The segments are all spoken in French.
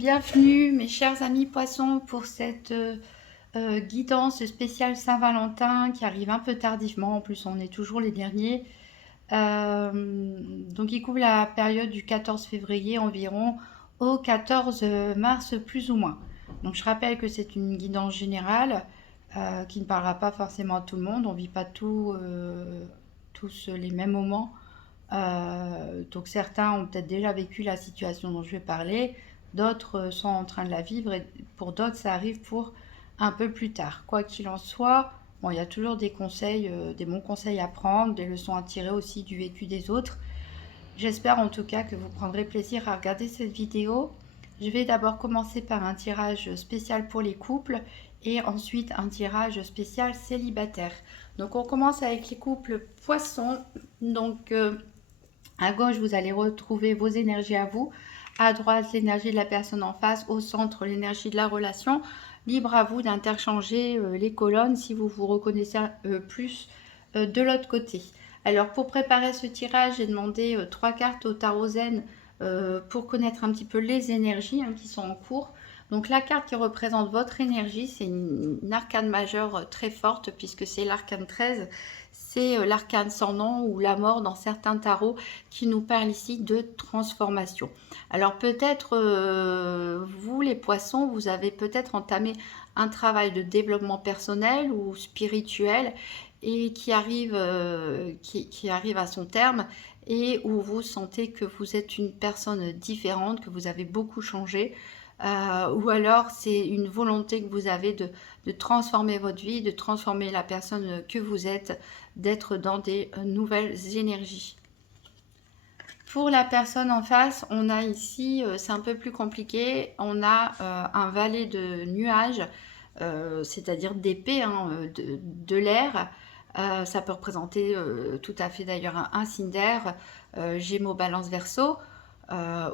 bienvenue mes chers amis poissons pour cette guidance spéciale Saint-Valentin qui arrive un peu tardivement, en plus on est toujours les derniers. Donc il couvre la période du 14 février environ au 14 mars plus ou moins. Donc je rappelle que c'est une guidance générale qui ne parlera pas forcément à tout le monde, on ne vit pas tous les mêmes moments. Donc certains ont peut-être déjà vécu la situation dont je vais parler, d'autres sont en train de la vivre et pour d'autres ça arrive pour un peu plus tard. Quoi qu'il en soit, bon, il y a toujours des conseils, des bons conseils à prendre, des leçons à tirer aussi du vécu des autres. J'espère en tout cas que vous prendrez plaisir à regarder cette vidéo. Je vais d'abord commencer par un tirage spécial pour les couples et ensuite un tirage spécial célibataire. Donc on commence avec les couples poissons. Donc à gauche, vous allez retrouver vos énergies à vous. À droite, l'énergie de la personne en face. Au centre, l'énergie de la relation. Libre à vous d'interchanger les colonnes si vous vous reconnaissez plus de l'autre côté. Alors, pour préparer ce tirage, j'ai demandé 3 cartes au tarot zen pour connaître un petit peu les énergies qui sont en cours. Donc, la carte qui représente votre énergie, c'est une arcane majeure très forte puisque c'est l'arcane 13. C'est l'arcane sans nom ou la mort dans certains tarots qui nous parle ici de transformation. Alors peut-être vous les poissons, vous avez peut-être entamé un travail de développement personnel ou spirituel et qui arrive à son terme et où vous sentez que vous êtes une personne différente, que vous avez beaucoup changé. Ou alors c'est une volonté que vous avez de transformer votre vie, de transformer la personne que vous êtes, d'être dans des nouvelles énergies. Pour la personne en face, on a ici, c'est un peu plus compliqué, on a un valet de nuages, c'est-à-dire d'épée, de l'air. Ça peut représenter tout à fait d'ailleurs un signe d'air, Gémeaux, Balance, Verseau,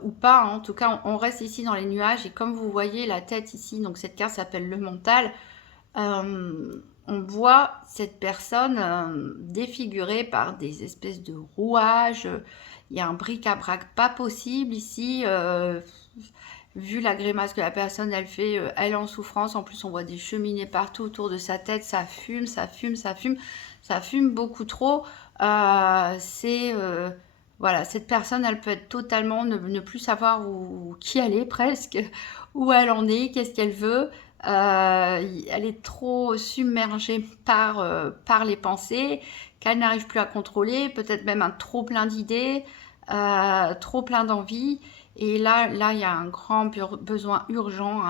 ou pas. En tout cas, on reste ici dans les nuages et comme vous voyez la tête ici, donc cette carte s'appelle le mental. On voit cette personne défigurée par des espèces de rouages. Il y a un bric-à-brac pas possible ici. Vu la grimace que la personne elle fait, elle est en souffrance. En plus, on voit des cheminées partout autour de sa tête. Ça fume, ça fume, ça fume. Ça fume beaucoup trop. Voilà, cette personne, elle peut être totalement ne plus savoir qui elle est presque, où elle en est, qu'est-ce qu'elle veut. Elle est trop submergée par les pensées qu'elle n'arrive plus à contrôler, peut-être même un trop plein d'idées, trop plein d'envies. Et là, il y a un grand besoin urgent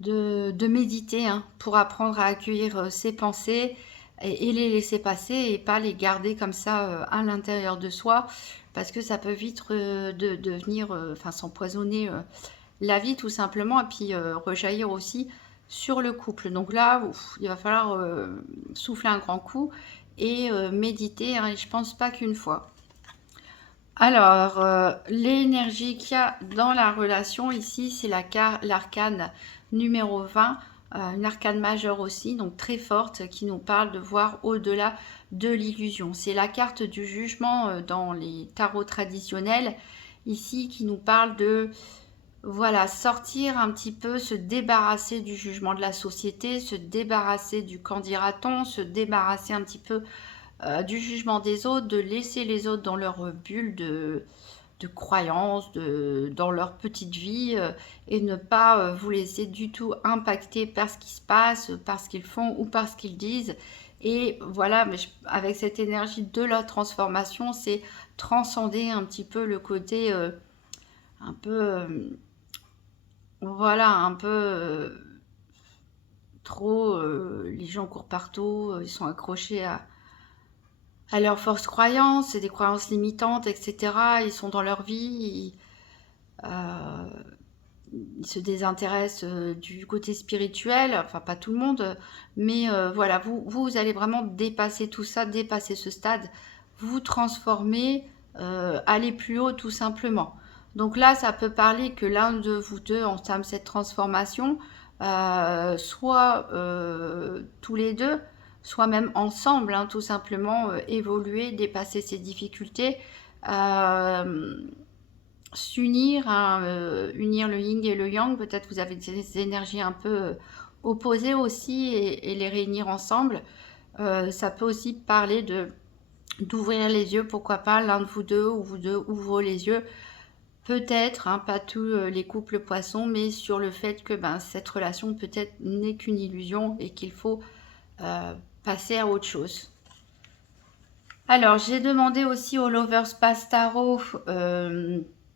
de méditer pour apprendre à accueillir ses pensées et les laisser passer et pas les garder comme ça à l'intérieur de soi parce que ça peut vite devenir, s'empoisonner la vie tout simplement et puis rejaillir aussi sur le couple. Donc là, il va falloir souffler un grand coup et méditer, et je pense pas qu'une fois. Alors, l'énergie qu'il y a dans la relation ici, c'est l'arcane numéro 20, une arcane majeure aussi, donc très forte, qui nous parle de voir au-delà de l'illusion. C'est la carte du jugement dans les tarots traditionnels, ici, qui nous parle de voilà, sortir un petit peu, se débarrasser du jugement de la société, se débarrasser du qu'en dira-t-on, se débarrasser un petit peu du jugement des autres, de laisser les autres dans leur bulle de croyances, dans leur petite vie et ne pas vous laisser du tout impacter par ce qui se passe, par ce qu'ils font ou par ce qu'ils disent. Et voilà, mais avec cette énergie de la transformation, c'est transcender un petit peu le côté un peu voilà, un peu trop, les gens courent partout, ils sont accrochés à leurs fausses croyances, c'est des croyances limitantes, etc. Ils sont dans leur vie, euh, ils se désintéressent du côté spirituel, enfin pas tout le monde, mais voilà, vous allez vraiment dépasser tout ça, dépasser ce stade, vous transformer, aller plus haut tout simplement. Donc là, ça peut parler que l'un de vous deux entame cette transformation, soit tous les deux, soit même ensemble, tout simplement évoluer, dépasser ses difficultés. s'unir, hein, unir le yin et le yang. Peut-être vous avez des énergies un peu opposées aussi et les réunir ensemble. Ça peut aussi parler d'ouvrir les yeux, pourquoi pas l'un de vous deux ou vous deux ouvre les yeux. Peut-être, hein, pas tous les couples poissons, mais sur le fait que cette relation peut-être n'est qu'une illusion et qu'il faut passer à autre chose. Alors, j'ai demandé aussi au Lovers Pass Tarot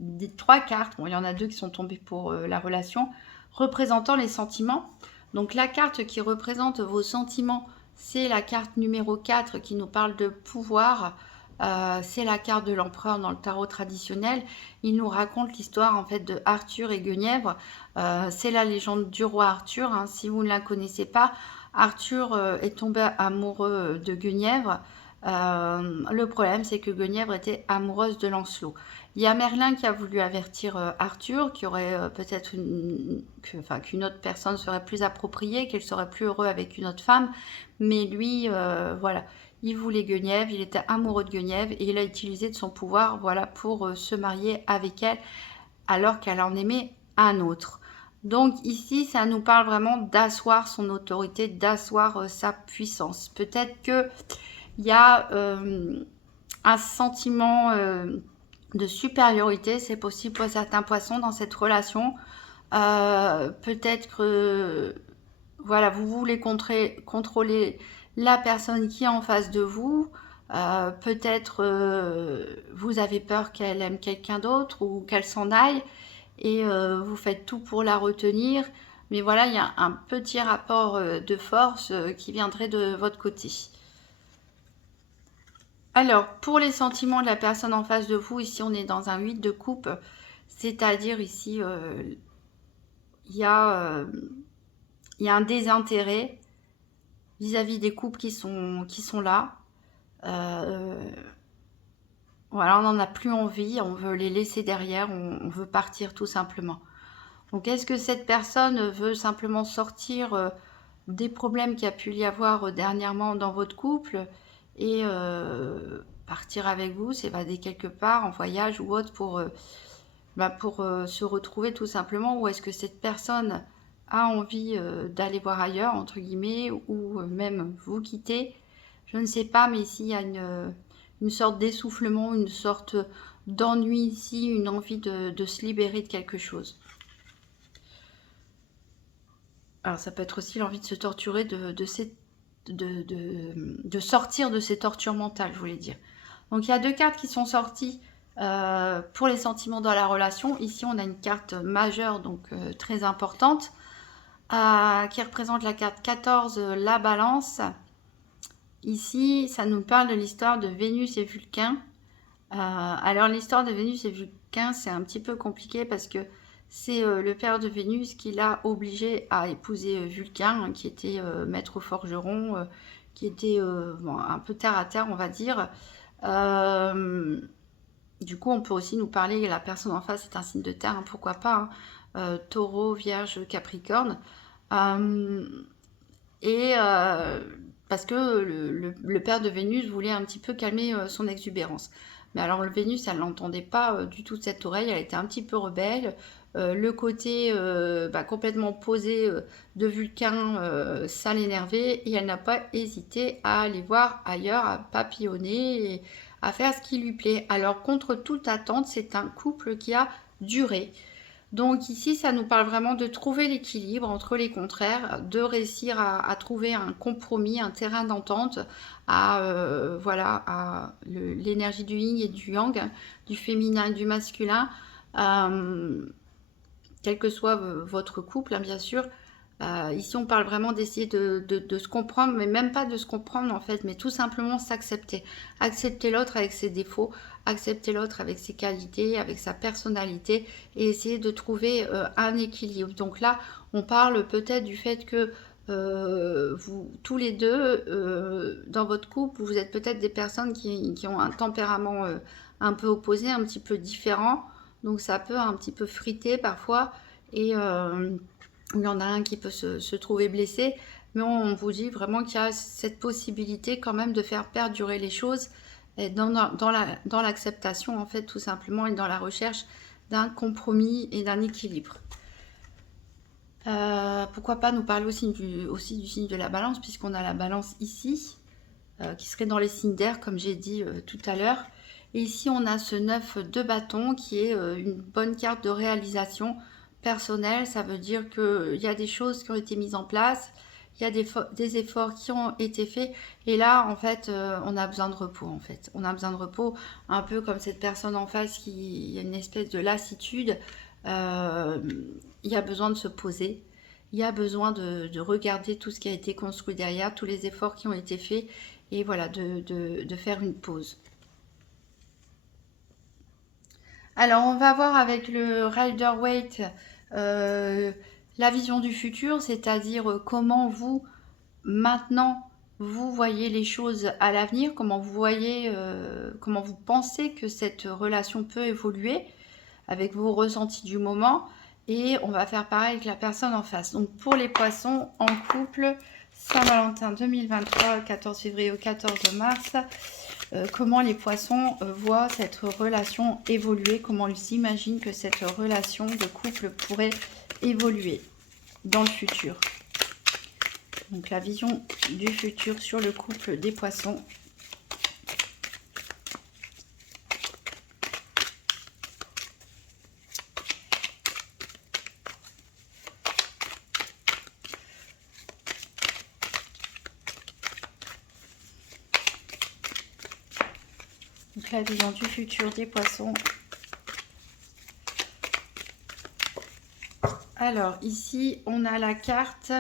des 3 cartes. Bon, il y en a 2 qui sont tombées pour la relation, représentant les sentiments. Donc, la carte qui représente vos sentiments, c'est la carte numéro 4 qui nous parle de pouvoir. C'est la carte de l'empereur dans le tarot traditionnel. Il nous raconte l'histoire en fait de Arthur et Guenièvre. C'est la légende du roi Arthur, hein. Si vous ne la connaissez pas, Arthur est tombé amoureux de Guenièvre. Le problème, c'est que Guenièvre était amoureuse de Lancelot. Il y a Merlin qui a voulu avertir Arthur, qui aurait peut-être qu'une autre personne serait plus appropriée, qu'il serait plus heureux avec une autre femme. Mais lui, voilà, il voulait Guenièvre, il était amoureux de Guenièvre et il a utilisé de son pouvoir, voilà, pour se marier avec elle, alors qu'elle en aimait un autre. Donc ici, ça nous parle vraiment d'asseoir son autorité, d'asseoir sa puissance. Peut-être que il y a un sentiment de supériorité, c'est possible pour certains poissons dans cette relation. Peut-être que voilà, vous voulez contrôler la personne qui est en face de vous. Peut-être vous avez peur qu'elle aime quelqu'un d'autre ou qu'elle s'en aille et vous faites tout pour la retenir. Mais voilà, il y a un petit rapport de force qui viendrait de votre côté. Alors, pour les sentiments de la personne en face de vous, ici on est dans un 8 de coupe, c'est-à-dire ici il y a un désintérêt vis-à-vis des couples qui sont là. Voilà, on n'en a plus envie, on veut les laisser derrière, on veut partir tout simplement. Donc est-ce que cette personne veut simplement sortir des problèmes qu'il y a pu y avoir dernièrement dans votre couple et partir avec vous, s'évader quelque part en voyage ou autre pour se retrouver tout simplement, ou est-ce que cette personne a envie d'aller voir ailleurs, entre guillemets, ou même vous quitter? Je ne sais pas, mais ici il y a une sorte d'essoufflement, une sorte d'ennui ici, une envie de se libérer de quelque chose. Alors ça peut être aussi l'envie de se torturer, de sortir de ces tortures mentales, je voulais dire. Donc il y a 2 cartes qui sont sorties pour les sentiments dans la relation. Ici on a une carte majeure, donc très importante, qui représente la carte 14, la balance. Ici ça nous parle de l'histoire de Vénus et Vulcain. Alors l'histoire de Vénus et Vulcain, c'est un petit peu compliqué parce que c'est le père de Vénus qui l'a obligé à épouser Vulcain, hein, qui était maître forgeron, qui était un peu terre à terre, on va dire. Du coup, on peut aussi nous parler, la personne en face est un signe de terre, hein, pourquoi pas, hein, Taureau, Vierge, Capricorne. Parce que le père de Vénus voulait un petit peu calmer son exubérance. Mais alors le Vénus, elle n'entendait pas du tout cette oreille, elle était un petit peu rebelle. Le côté complètement posé de Vulcain, ça l'énervait et elle n'a pas hésité à aller voir ailleurs, à papillonner et à faire ce qui lui plaît. Alors contre toute attente, c'est un couple qui a duré. Donc ici, ça nous parle vraiment de trouver l'équilibre entre les contraires, de réussir à trouver un compromis, un terrain d'entente, à l'énergie du yin et du yang, du féminin et du masculin, quel que soit votre couple, hein, bien sûr. Ici, on parle vraiment d'essayer de se comprendre, mais même pas de se comprendre en fait, mais tout simplement s'accepter. Accepter l'autre avec ses défauts, accepter l'autre avec ses qualités, avec sa personnalité, et essayer de trouver un équilibre. Donc là, on parle peut-être du fait que vous, tous les deux, dans votre couple, vous êtes peut-être des personnes qui ont un tempérament un peu opposé, un petit peu différent. Donc ça peut un petit peu friter parfois, et il y en a un qui peut se trouver blessé, mais on vous dit vraiment qu'il y a cette possibilité quand même de faire perdurer les choses et dans l'acceptation en fait tout simplement, et dans la recherche d'un compromis et d'un équilibre. Pourquoi pas nous parler aussi du signe de la balance, puisqu'on a la balance ici, qui serait dans les signes d'air, comme j'ai dit tout à l'heure. Et ici, on a ce 9 de bâton, qui est une bonne carte de réalisation personnelle. Ça veut dire qu'il y a des choses qui ont été mises en place, il y a des efforts qui ont été faits. Et là, en fait, on a besoin de repos, en fait. On a besoin de repos, un peu comme cette personne en face qui a une espèce de lassitude. Il y a besoin de se poser. Il y a besoin de regarder tout ce qui a été construit derrière, tous les efforts qui ont été faits, et voilà, de faire une pause. Alors, on va voir avec le Rider-Waite la vision du futur, c'est-à-dire comment vous, maintenant, vous voyez les choses à l'avenir, comment vous voyez, comment vous pensez que cette relation peut évoluer avec vos ressentis du moment. Et on va faire pareil avec la personne en face. Donc pour les poissons en couple, Saint-Valentin 2023, 14 février au 14 mars, comment les poissons voient cette relation évoluer, comment ils s'imaginent que cette relation de couple pourrait évoluer dans le futur. Donc la vision du futur sur le couple des poissons. Donc la vision du futur des poissons. Alors ici on a la carte,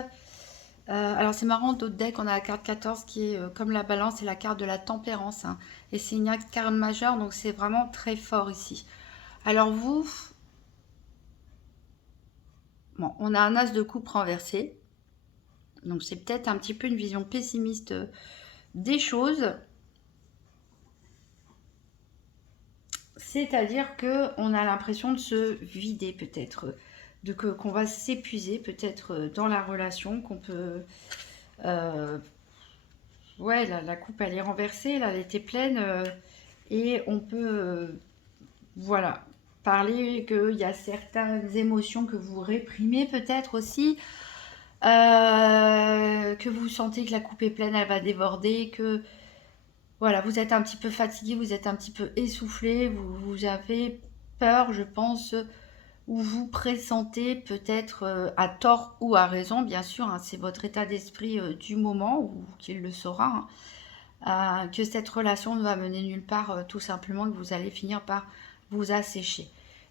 alors c'est marrant, d'autres decks on a la carte 14 qui est comme la balance, c'est la carte de la tempérance, hein, et c'est une carte majeure, donc c'est vraiment très fort ici. Alors vous, bon, on a un as de coupe renversé, donc c'est peut-être un petit peu une vision pessimiste des choses. C'est-à-dire qu'on a l'impression de se vider peut-être, qu'on va s'épuiser peut-être dans la relation, qu'on peut... ouais, la coupe elle est renversée, là elle était pleine, et on peut, voilà, parler qu'il y a certaines émotions que vous réprimez peut-être aussi, que vous sentez que la coupe est pleine, elle va déborder, que voilà, vous êtes un petit peu fatigué, vous êtes un petit peu essoufflé, vous avez peur, je pense, ou vous pressentez peut-être à tort ou à raison, bien sûr, hein, c'est votre état d'esprit du moment, ou qu'il le saura, hein, que cette relation ne va mener nulle part, tout simplement, que vous allez finir par vous assécher.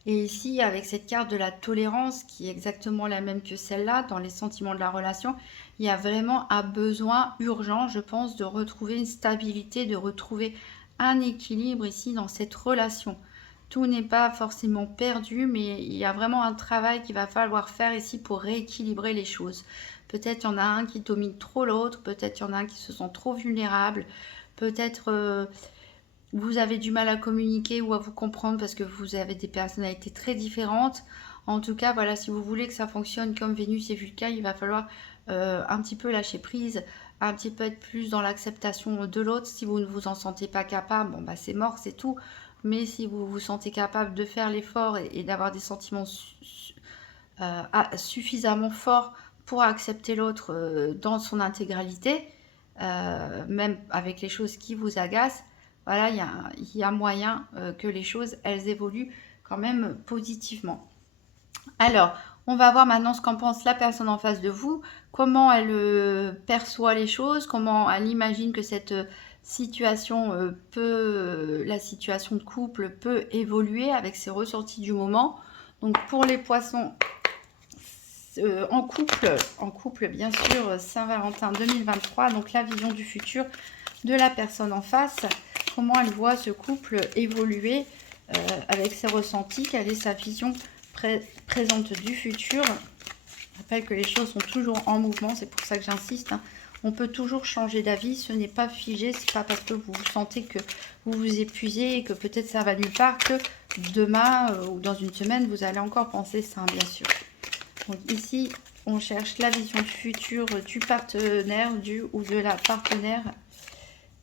Et ici, avec cette carte de la tolérance, qui est exactement la même que celle-là, dans les sentiments de la relation, il y a vraiment un besoin urgent, je pense, de retrouver une stabilité, de retrouver un équilibre ici dans cette relation. Tout n'est pas forcément perdu, mais il y a vraiment un travail qu'il va falloir faire ici pour rééquilibrer les choses. Peut-être il y en a un qui domine trop l'autre, peut-être il y en a un qui se sent trop vulnérable, peut-être vous avez du mal à communiquer ou à vous comprendre parce que vous avez des personnalités très différentes. En tout cas, voilà, si vous voulez que ça fonctionne comme Vénus et Vulcain, il va falloir un petit peu lâcher prise, un petit peu être plus dans l'acceptation de l'autre. Si vous ne vous en sentez pas capable, bon bah c'est mort, c'est tout. Mais si vous vous sentez capable de faire l'effort et d'avoir des sentiments suffisamment forts pour accepter l'autre dans son intégralité, même avec les choses qui vous agacent, voilà, il y a moyen que les choses, elles évoluent quand même positivement. Alors, on va voir maintenant ce qu'en pense la personne en face de vous, comment elle perçoit les choses, comment elle imagine que cette situation la situation de couple peut évoluer avec ses ressentis du moment. Donc pour les poissons en couple bien sûr, Saint-Valentin 2023, donc la vision du futur de la personne en face, comment elle voit ce couple évoluer avec ses ressentis, quelle est sa vision présente du futur. Je rappelle que les choses sont toujours en mouvement, c'est pour ça que j'insiste, hein. On peut toujours changer d'avis, ce n'est pas figé, c'est pas parce que vous sentez que vous vous épuisez et que peut-être ça va nulle part que demain ou dans une semaine vous allez encore penser ça, bien sûr. Donc ici on cherche la vision du futur du partenaire, du ou de la partenaire,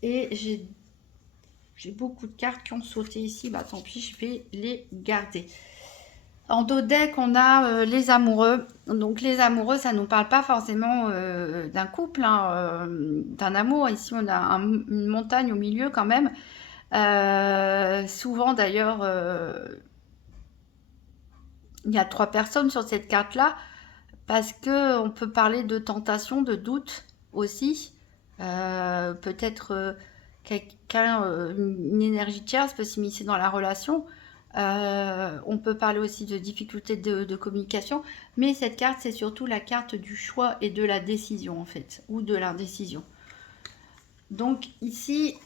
et j'ai beaucoup de cartes qui ont sauté ici, bah tant pis, je vais les garder. En dos de deck, on a les amoureux. Donc les amoureux, ça ne nous parle pas forcément d'un couple, hein, d'un amour. Ici, on a une montagne au milieu quand même. Souvent d'ailleurs, il y a 3 personnes sur cette carte-là, parce que on peut parler de tentation, de doute aussi. Peut-être quelqu'un, une énergie tierce peut s'immiscer dans la relation. On peut parler aussi de difficultés de communication, mais cette carte, c'est surtout la carte du choix et de la décision, en fait, ou de l'indécision. Donc ici,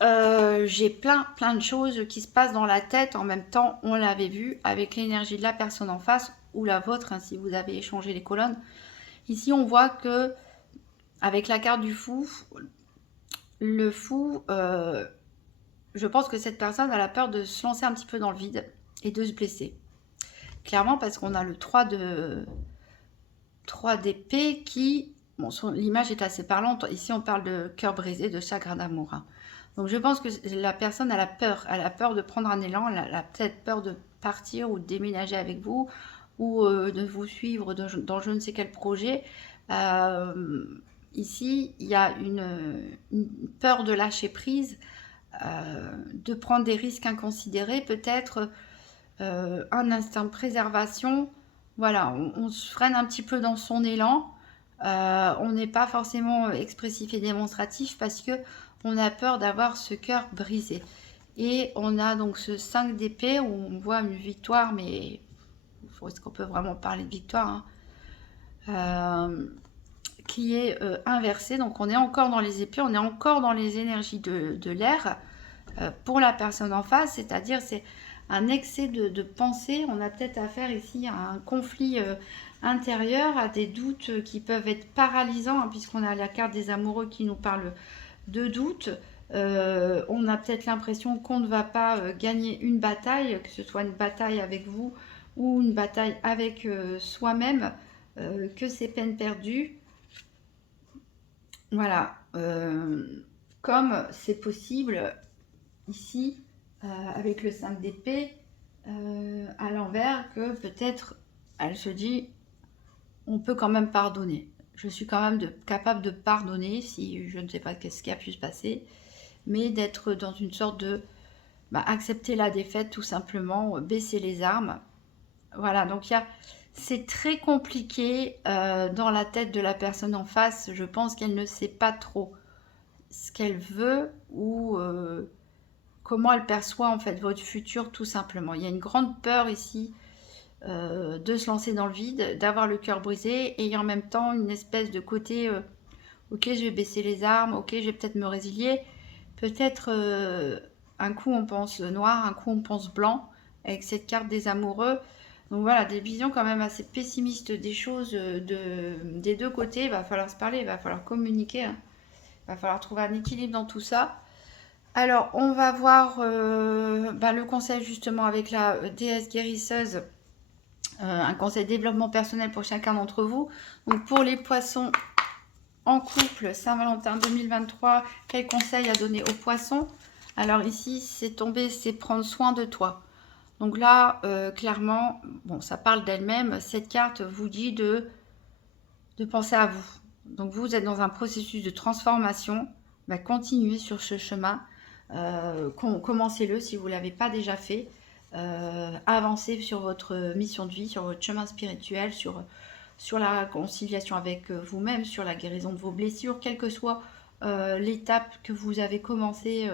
j'ai plein de choses qui se passent dans la tête en même temps, on l'avait vu, avec l'énergie de la personne en face, ou la vôtre, hein, si vous avez échangé les colonnes. Ici, on voit que, avec la carte du fou, le fou, je pense que cette personne a la peur de se lancer un petit peu dans le vide et de se blesser. Clairement, parce qu'on a le 3 d'épée qui... Bon, l'image est assez parlante. Ici, on parle de cœur brisé, de chagrin d'amour. Hein. Donc, je pense que la personne, elle a peur. Elle a peur de prendre un élan. Elle a peut-être peur de partir ou de déménager avec vous ou de vous suivre dans je ne sais quel projet. Ici, il y a une peur de lâcher prise, de prendre des risques inconsidérés, peut-être un instinct de préservation. Voilà, on se freine un petit peu dans son élan. On n'est pas forcément expressif et démonstratif parce que on a peur d'avoir ce cœur brisé. Et on a donc ce 5 d'épée où on voit une victoire, mais est-ce qu'on peut vraiment parler de victoire, hein, qui est inversée. Donc on est encore dans les épées, on est encore dans les énergies de l'air pour la personne en face, c'est-à-dire c'est un excès de pensée. On a peut-être affaire ici à un conflit intérieur, à des doutes qui peuvent être paralysants, hein, puisqu'on a la carte des amoureux qui nous parle de doutes. On a peut-être l'impression qu'on ne va pas gagner une bataille, que ce soit une bataille avec vous ou une bataille avec soi-même, que c'est peine perdue. Voilà, comme c'est possible ici, avec le 5 d'épée à l'envers, que peut-être elle se dit on peut quand même pardonner. Je suis quand même capable de pardonner si je ne sais pas qu'est-ce qui a pu se passer, mais d'être dans une sorte de accepter la défaite tout simplement, baisser les armes. Voilà, donc c'est très compliqué dans la tête de la personne en face. Je pense qu'elle ne sait pas trop ce qu'elle veut ou comment elle perçoit en fait votre futur tout simplement. Il y a une grande peur ici de se lancer dans le vide, d'avoir le cœur brisé et en même temps une espèce de côté ok, je vais baisser les armes, ok, je vais peut-être me résilier. Peut-être un coup on pense noir, un coup on pense blanc avec cette carte des amoureux. Donc voilà, des visions quand même assez pessimistes des choses des deux côtés. Il va falloir se parler, il va falloir communiquer, hein. Il va falloir trouver un équilibre dans tout ça. Alors, on va voir le conseil justement avec la déesse guérisseuse, un conseil développement personnel pour chacun d'entre vous. Donc, pour les poissons en couple, Saint-Valentin 2023, quel conseil à donner aux poissons? Alors ici, c'est tombé, c'est prendre soin de toi. Donc là, clairement, bon, ça parle d'elle-même. Cette carte vous dit de penser à vous. Donc vous êtes dans un processus de transformation. Continuez sur ce chemin. Commencez-le si vous ne l'avez pas déjà fait. Avancez sur votre mission de vie, sur votre chemin spirituel, sur la réconciliation avec vous-même, sur la guérison de vos blessures, quelle que soit l'étape que vous avez commencé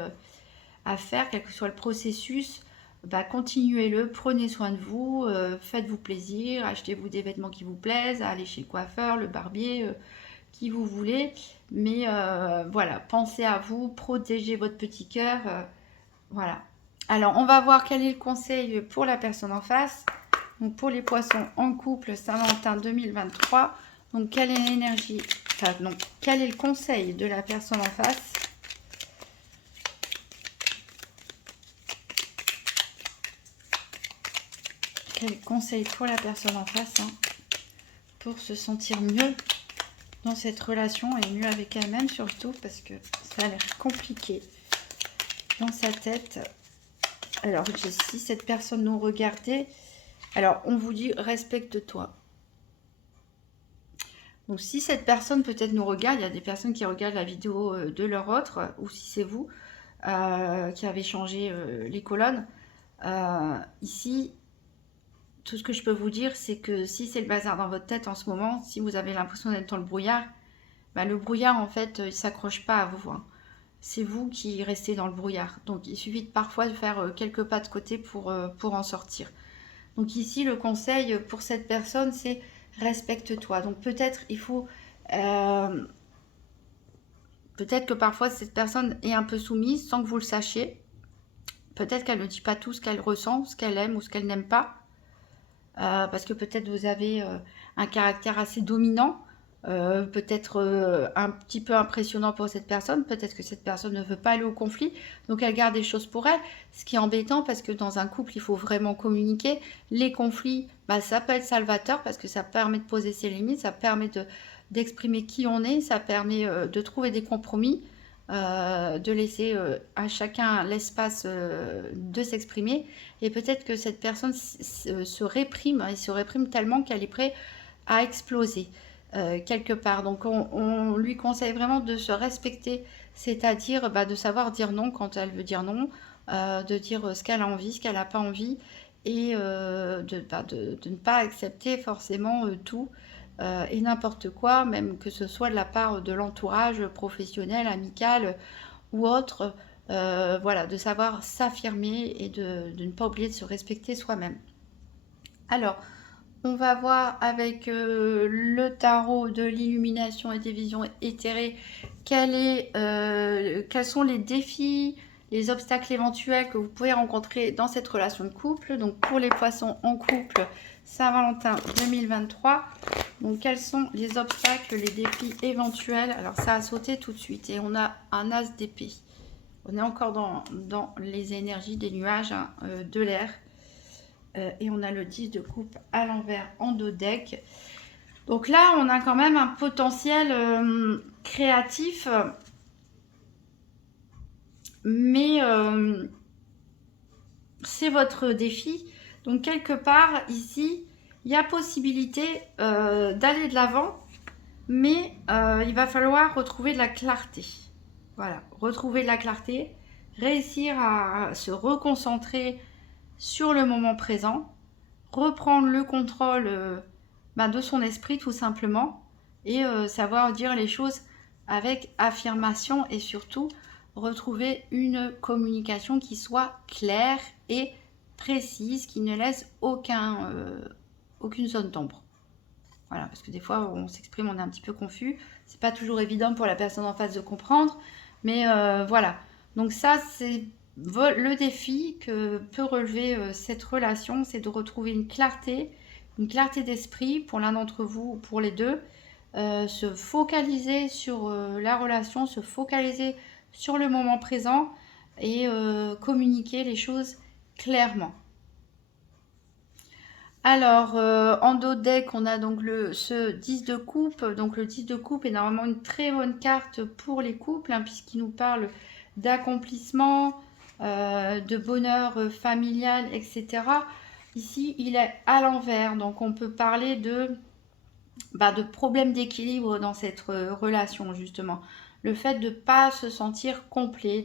à faire, quel que soit le processus. Continuez-le, prenez soin de vous, faites-vous plaisir, achetez-vous des vêtements qui vous plaisent, allez chez le coiffeur, le barbier, qui vous voulez. Mais voilà, pensez à vous, protégez votre petit cœur. Voilà. Alors, on va voir quel est le conseil pour la personne en face. Donc, pour les poissons en couple, Saint-Valentin 2023. Donc, quelle est l'énergie, quel est le conseil de la personne en face? Quel conseil pour la personne en face, hein, pour se sentir mieux dans cette relation et mieux avec elle-même surtout, parce que ça a l'air compliqué dans sa tête. Alors si cette personne nous regardait, Alors, on vous dit respecte-toi. Donc, si cette personne peut-être nous regarde, il y a des personnes qui regardent la vidéo de leur autre, ou si c'est vous qui avez changé les colonnes. Ici, tout ce que je peux vous dire, c'est que si c'est le bazar dans votre tête en ce moment, si vous avez l'impression d'être dans le brouillard, bah, le brouillard, en fait, il ne s'accroche pas à vous, hein. C'est vous qui restez dans le brouillard. Donc, il suffit parfois de faire quelques pas de côté pour en sortir. Donc ici, le conseil pour cette personne, c'est respecte-toi. Donc peut-être il faut... peut-être que parfois cette personne est un peu soumise sans que vous le sachiez. Peut-être qu'elle ne dit pas tout ce qu'elle ressent, ce qu'elle aime ou ce qu'elle n'aime pas. Parce que peut-être vous avez un caractère assez dominant. Peut-être un petit peu impressionnant pour cette personne. Peut-être que cette personne ne veut pas aller au conflit. Donc elle garde des choses pour elle. Ce qui est embêtant parce que dans un couple, il faut vraiment communiquer. Les conflits, bah, ça peut être salvateur parce que ça permet de poser ses limites. Ça permet d'exprimer qui on est. Ça permet de trouver des compromis. De laisser à chacun l'espace de s'exprimer. Et peut-être que cette personne se réprime. Il se réprime tellement qu'elle est prête à exploser. Quelque part. Donc on lui conseille vraiment de se respecter, c'est-à-dire bah, de savoir dire non quand elle veut dire non, de dire ce qu'elle a envie, ce qu'elle n'a pas envie, et de ne pas accepter forcément tout et n'importe quoi, même que ce soit de la part de l'entourage professionnel, amical ou autre. Voilà, de savoir s'affirmer et de ne pas oublier de se respecter soi-même. Alors, on va voir avec le tarot de l'illumination et des visions éthérées quels sont les défis, les obstacles éventuels que vous pouvez rencontrer dans cette relation de couple. Donc pour les poissons en couple, Saint-Valentin 2023. Donc quels sont les obstacles, les défis éventuels? Alors ça a sauté tout de suite et on a un as d'épée. On est encore dans les énergies des nuages, hein, de l'air. Et on a le 10 de coupe à l'envers en dos deck. Donc là, on a quand même un potentiel créatif, mais c'est votre défi. Donc quelque part, ici, il y a possibilité d'aller de l'avant, mais il va falloir retrouver de la clarté. Voilà, retrouver de la clarté, réussir à se reconcentrer sur le moment présent, reprendre le contrôle de son esprit tout simplement et savoir dire les choses avec affirmation et surtout retrouver une communication qui soit claire et précise, qui ne laisse aucune zone d'ombre. Voilà, parce que des fois on s'exprime, on est un petit peu confus, c'est pas toujours évident pour la personne en face de comprendre, mais voilà. Donc ça c'est le défi que peut relever cette relation, c'est de retrouver une clarté d'esprit pour l'un d'entre vous ou pour les deux, se focaliser sur la relation, se focaliser sur le moment présent et communiquer les choses clairement. Alors, en dos de deck, on a donc ce 10 de coupe. Donc, le 10 de coupe est normalement une très bonne carte pour les couples, hein, puisqu'il nous parle d'accomplissement, de bonheur familial, etc. Ici, il est à l'envers. Donc, on peut parler de problèmes d'équilibre dans cette relation, justement. Le fait de ne pas se sentir complet,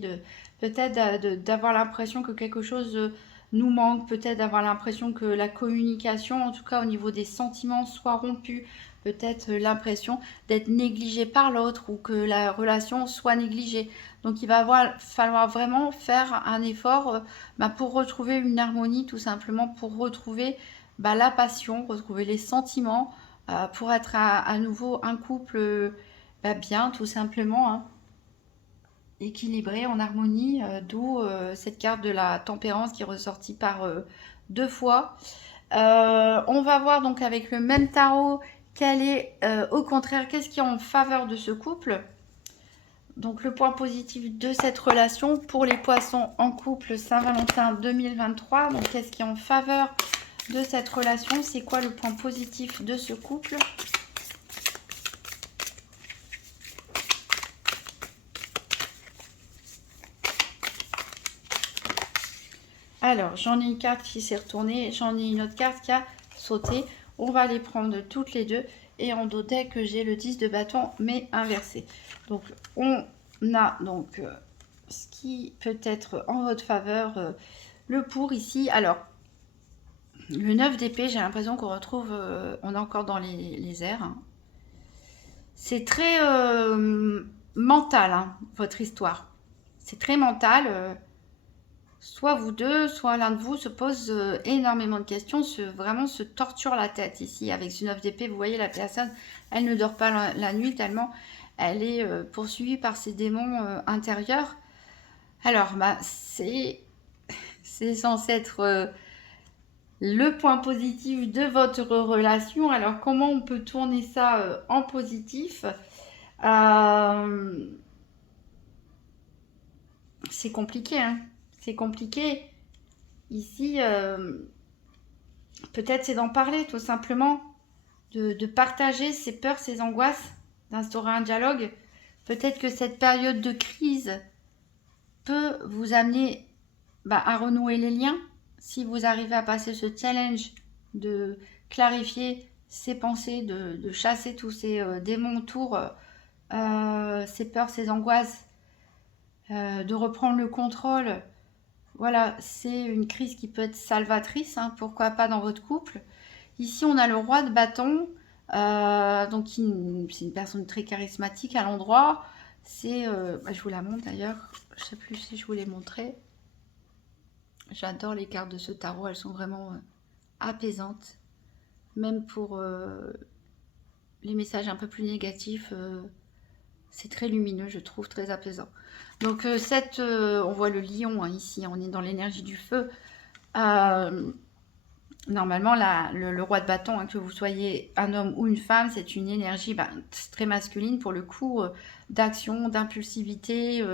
peut-être d'avoir l'impression que quelque chose nous manque, peut-être d'avoir l'impression que la communication, en tout cas au niveau des sentiments, soit rompue, peut-être l'impression d'être négligé par l'autre ou que la relation soit négligée. Donc il va falloir vraiment faire un effort pour retrouver une harmonie, tout simplement pour retrouver la passion, retrouver les sentiments, pour être à nouveau un couple bien, tout simplement, hein, équilibré, en harmonie, d'où cette carte de la tempérance qui est ressortie par 2 fois. On va voir donc avec le même tarot quel est au contraire, qu'est-ce qui est en faveur de ce couple. Donc le point positif de cette relation pour les poissons en couple Saint-Valentin 2023. Donc qu'est-ce qui est en faveur de cette relation? C'est quoi le point positif de ce couple? Alors, j'en ai une carte qui s'est retournée, j'en ai une autre carte qui a sauté. On va les prendre toutes les deux. Et en dos deck, j'ai le 10 de bâton, mais inversé. Donc, on a donc ce qui peut être en votre faveur, le pour ici. Alors, le 9 d'épée, j'ai l'impression qu'on retrouve, on est encore dans les airs. Hein. C'est très mental, hein, votre histoire. C'est très mental. Soit vous deux, soit l'un de vous se pose énormément de questions, vraiment se torture la tête ici. Avec ce 9 d'épée, vous voyez la personne, elle ne dort pas la nuit tellement elle est poursuivie par ses démons intérieurs. Alors, bah, c'est censé être le point positif de votre relation. Alors, comment on peut tourner ça en positif? C'est compliqué, hein. C'est compliqué. Ici, peut-être c'est d'en parler tout simplement, de partager ses peurs, ses angoisses, d'instaurer un dialogue. Peut-être que cette période de crise peut vous amener à renouer les liens. Si vous arrivez à passer ce challenge de clarifier ses pensées, de chasser tous ces démons autour, ses peurs, ses angoisses, de reprendre le contrôle. Voilà, c'est une crise qui peut être salvatrice, hein, pourquoi pas dans votre couple. Ici, on a le roi de bâton, donc c'est une personne très charismatique à l'endroit. C'est, je vous la montre d'ailleurs, je ne sais plus si je vous l'ai montré. J'adore les cartes de ce tarot, elles sont vraiment apaisantes. Même pour les messages un peu plus négatifs, c'est très lumineux, je trouve, très apaisant. Donc on voit le lion hein, ici, on est dans l'énergie du feu. Normalement, le roi de bâton, hein, que vous soyez un homme ou une femme, c'est une énergie très masculine pour le coup, d'action, d'impulsivité,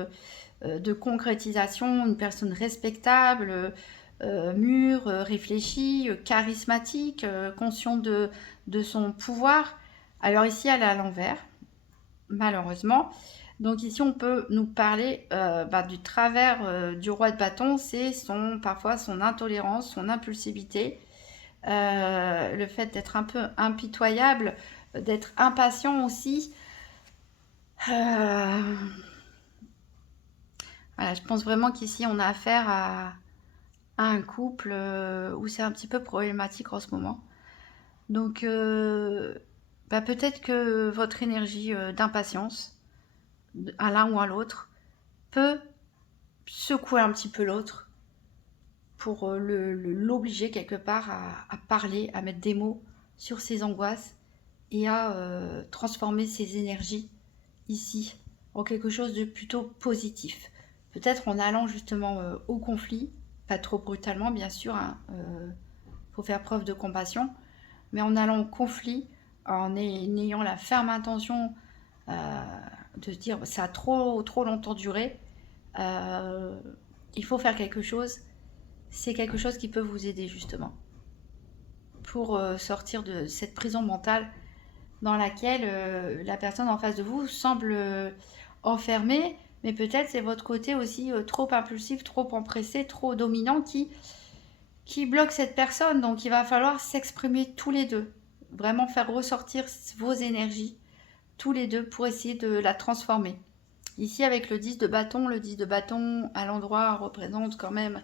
de concrétisation, une personne respectable, mûre, réfléchie, charismatique, conscient de son pouvoir. Alors ici, elle est à l'envers, malheureusement. Donc ici, on peut nous parler du travers du roi de bâton, c'est parfois son intolérance, son impulsivité, le fait d'être un peu impitoyable, d'être impatient aussi. Voilà, je pense vraiment qu'ici, on a affaire à un couple où c'est un petit peu problématique en ce moment. Donc, peut-être que votre énergie d'impatience, à l'un ou à l'autre, peut secouer un petit peu l'autre pour l'obliger quelque part à parler, à mettre des mots sur ses angoisses et à transformer ses énergies ici en quelque chose de plutôt positif. Peut-être en allant justement au conflit, pas trop brutalement bien sûr, hein, faut faire preuve de compassion, mais en allant au conflit, en ayant la ferme intention de se dire ça a trop longtemps duré, il faut faire quelque chose. C'est quelque chose qui peut vous aider justement pour sortir de cette prison mentale dans laquelle la personne en face de vous semble enfermée, mais peut-être c'est votre côté aussi trop impulsif, trop empressé, trop dominant qui bloque cette personne. Donc il va falloir s'exprimer tous les deux, vraiment faire ressortir vos énergies tous les deux pour essayer de la transformer. Ici avec le 10 de bâton à l'endroit représente quand même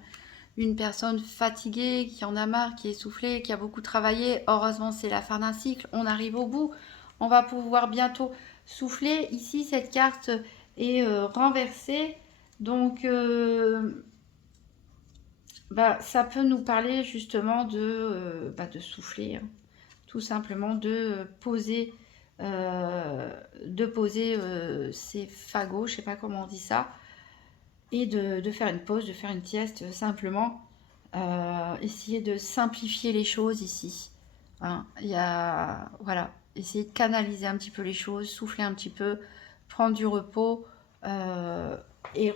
une personne fatiguée, qui en a marre, qui est essoufflée, qui a beaucoup travaillé. Heureusement, c'est la fin d'un cycle. On arrive au bout. On va pouvoir bientôt souffler. Ici, cette carte est renversée. Donc, ça peut nous parler justement de souffler. Hein. Tout simplement de poser, ses fagots, je ne sais pas comment on dit ça, et de faire une pause, de faire une sieste simplement. Essayer de simplifier les choses ici. Hein. Voilà, essayer de canaliser un petit peu les choses, souffler un petit peu, prendre du repos et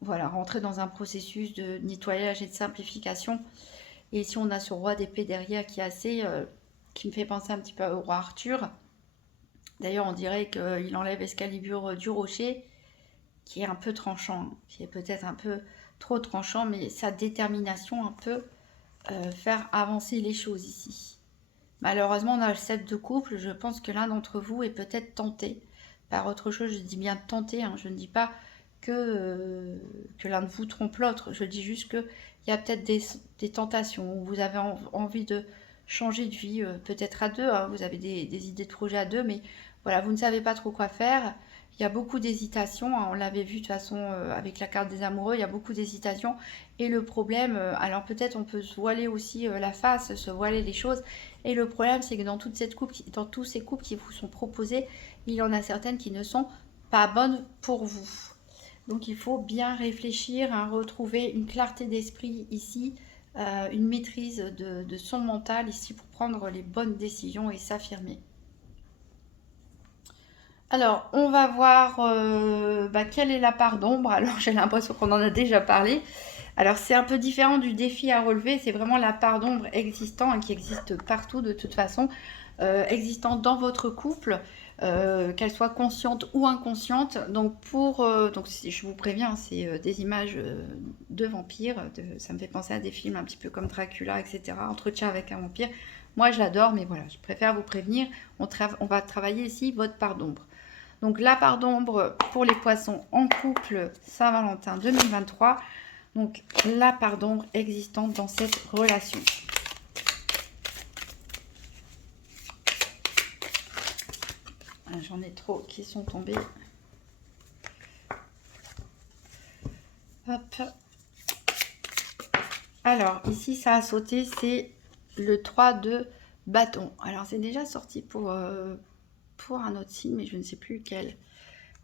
voilà, rentrer dans un processus de nettoyage et de simplification. Et si on a ce roi d'épée derrière qui est assez, qui me fait penser un petit peu au roi Arthur. D'ailleurs, on dirait qu'il enlève Excalibur du rocher, qui est un peu tranchant, qui est peut-être un peu trop tranchant, mais sa détermination un peu faire avancer les choses ici. Malheureusement, on a le 7 de couple. Je pense que l'un d'entre vous est peut-être tenté par autre chose. Je dis bien tenté, hein. Je ne dis pas que l'un de vous trompe l'autre. Je dis juste qu'il y a peut-être des tentations où vous avez envie de changer de vie, peut-être à deux, hein. Vous avez des idées de projet à deux, mais voilà, vous ne savez pas trop quoi faire. Il y a beaucoup d'hésitations, hein. On l'avait vu de toute façon avec la carte des amoureux, il y a beaucoup d'hésitations. Et le problème, alors peut-être on peut se voiler aussi la face, se voiler les choses. Et le problème, c'est que dans tous ces couples qui vous sont proposés, il y en a certaines qui ne sont pas bonnes pour vous. Donc il faut bien réfléchir, hein, retrouver une clarté d'esprit ici, une maîtrise de son mental ici pour prendre les bonnes décisions et s'affirmer. Alors, on va voir quelle est la part d'ombre. Alors, j'ai l'impression qu'on en a déjà parlé. Alors, c'est un peu différent du défi à relever. C'est vraiment la part d'ombre existant, hein, qui existe partout de toute façon, existant dans votre couple, qu'elle soit consciente ou inconsciente. Donc, je vous préviens, c'est des images de vampires. Ça me fait penser à des films un petit peu comme Dracula, etc. Entretien avec un vampire. Moi, je l'adore, mais voilà, je préfère vous prévenir. On va travailler ici votre part d'ombre. Donc la part d'ombre pour les poissons en couple Saint-Valentin 2023. Donc la part d'ombre existante dans cette relation. J'en ai trop qui sont tombés. Hop. Alors ici ça a sauté, c'est le 3 de bâton. Alors c'est déjà sorti pour un autre signe, mais je ne sais plus lequel.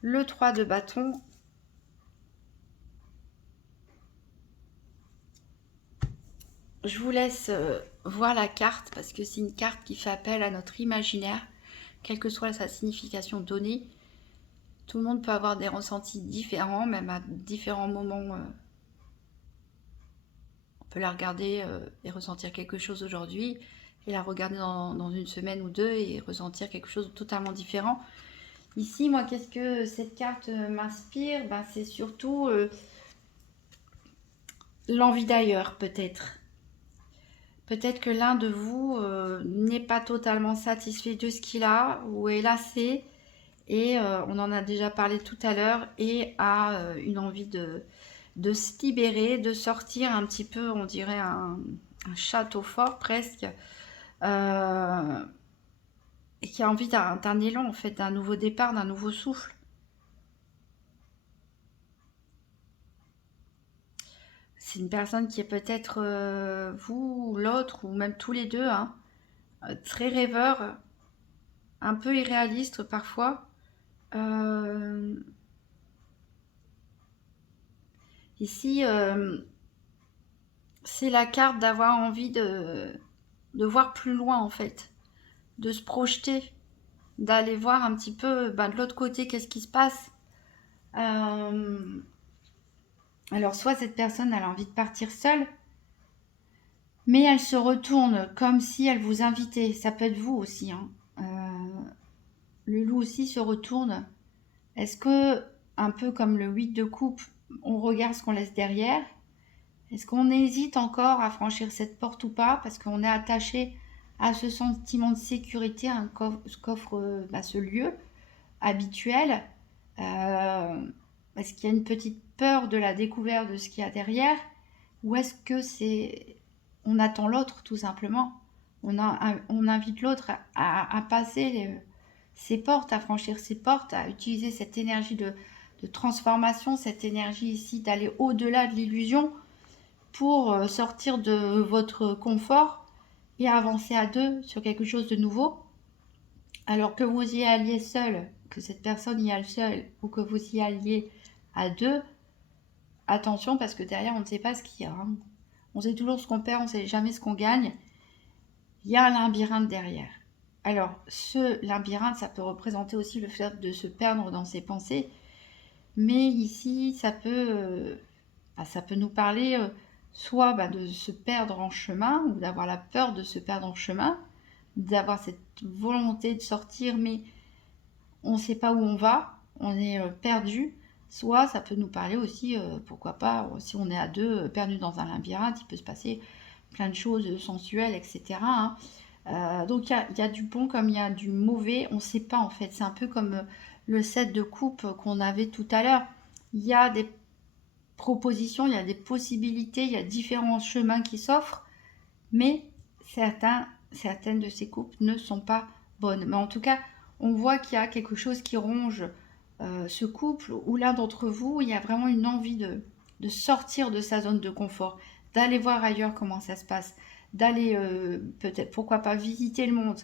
Le 3 de bâton. Je vous laisse voir la carte parce que c'est une carte qui fait appel à notre imaginaire, quelle que soit sa signification donnée. Tout le monde peut avoir des ressentis différents, même à différents moments. On peut la regarder et ressentir quelque chose aujourd'hui, et la regarder dans une semaine ou deux et ressentir quelque chose de totalement différent. Ici, moi, qu'est-ce que cette carte m'inspire? C'est surtout l'envie d'ailleurs, peut-être. Peut-être que l'un de vous n'est pas totalement satisfait de ce qu'il a ou est lassé, et on en a déjà parlé tout à l'heure, et a une envie de se libérer, de sortir un petit peu, on dirait un château fort presque, et qui a envie d'un élan en fait, d'un nouveau départ, d'un nouveau souffle. C'est une personne qui est peut-être vous ou l'autre, ou même tous les deux, hein, très rêveur, un peu irréaliste parfois. Ici, c'est la carte d'avoir envie de voir plus loin en fait, de se projeter, d'aller voir un petit peu de l'autre côté qu'est-ce qui se passe. Alors soit cette personne elle a envie de partir seule, mais elle se retourne comme si elle vous invitait. Ça peut être vous aussi, hein. Le loup aussi se retourne. Est-ce que, un peu comme le 8 de coupe, on regarde ce qu'on laisse derrière? Est-ce qu'on hésite encore à franchir cette porte ou pas parce qu'on est attaché à ce sentiment de sécurité qu'offre ce lieu habituel? Est-ce qu'il y a une petite peur de la découverte de ce qu'il y a derrière? Ou est-ce que on attend l'autre tout simplement? On invite l'autre à passer ses portes, à franchir ses portes, à utiliser cette énergie de transformation, cette énergie ici d'aller au-delà de l'illusion pour sortir de votre confort et avancer à deux sur quelque chose de nouveau. Alors que vous y alliez seul, que cette personne y aille seule, ou que vous y alliez à deux, attention parce que derrière on ne sait pas ce qu'il y a, hein. On sait toujours ce qu'on perd, on ne sait jamais ce qu'on gagne. Il y a un labyrinthe derrière. Alors ce labyrinthe, ça peut représenter aussi le fait de se perdre dans ses pensées, mais ici ça peut nous parler soit de se perdre en chemin, ou d'avoir la peur de se perdre en chemin, d'avoir cette volonté de sortir, mais on ne sait pas où on va, on est perdu, Soit ça peut nous parler aussi, pourquoi pas, si on est à deux, perdus dans un labyrinthe, il peut se passer plein de choses sensuelles, etc. hein. Donc il y a du bon comme il y a du mauvais, on ne sait pas en fait. C'est un peu comme le set de coupe qu'on avait tout à l'heure. Il y a des propositions, il y a des possibilités, il y a différents chemins qui s'offrent, mais certaines de ces coupes ne sont pas bonnes. Mais en tout cas, on voit qu'il y a quelque chose qui ronge ce couple, ou l'un d'entre vous, il y a vraiment une envie de sortir de sa zone de confort, d'aller voir ailleurs comment ça se passe, d'aller peut-être, pourquoi pas, visiter le monde,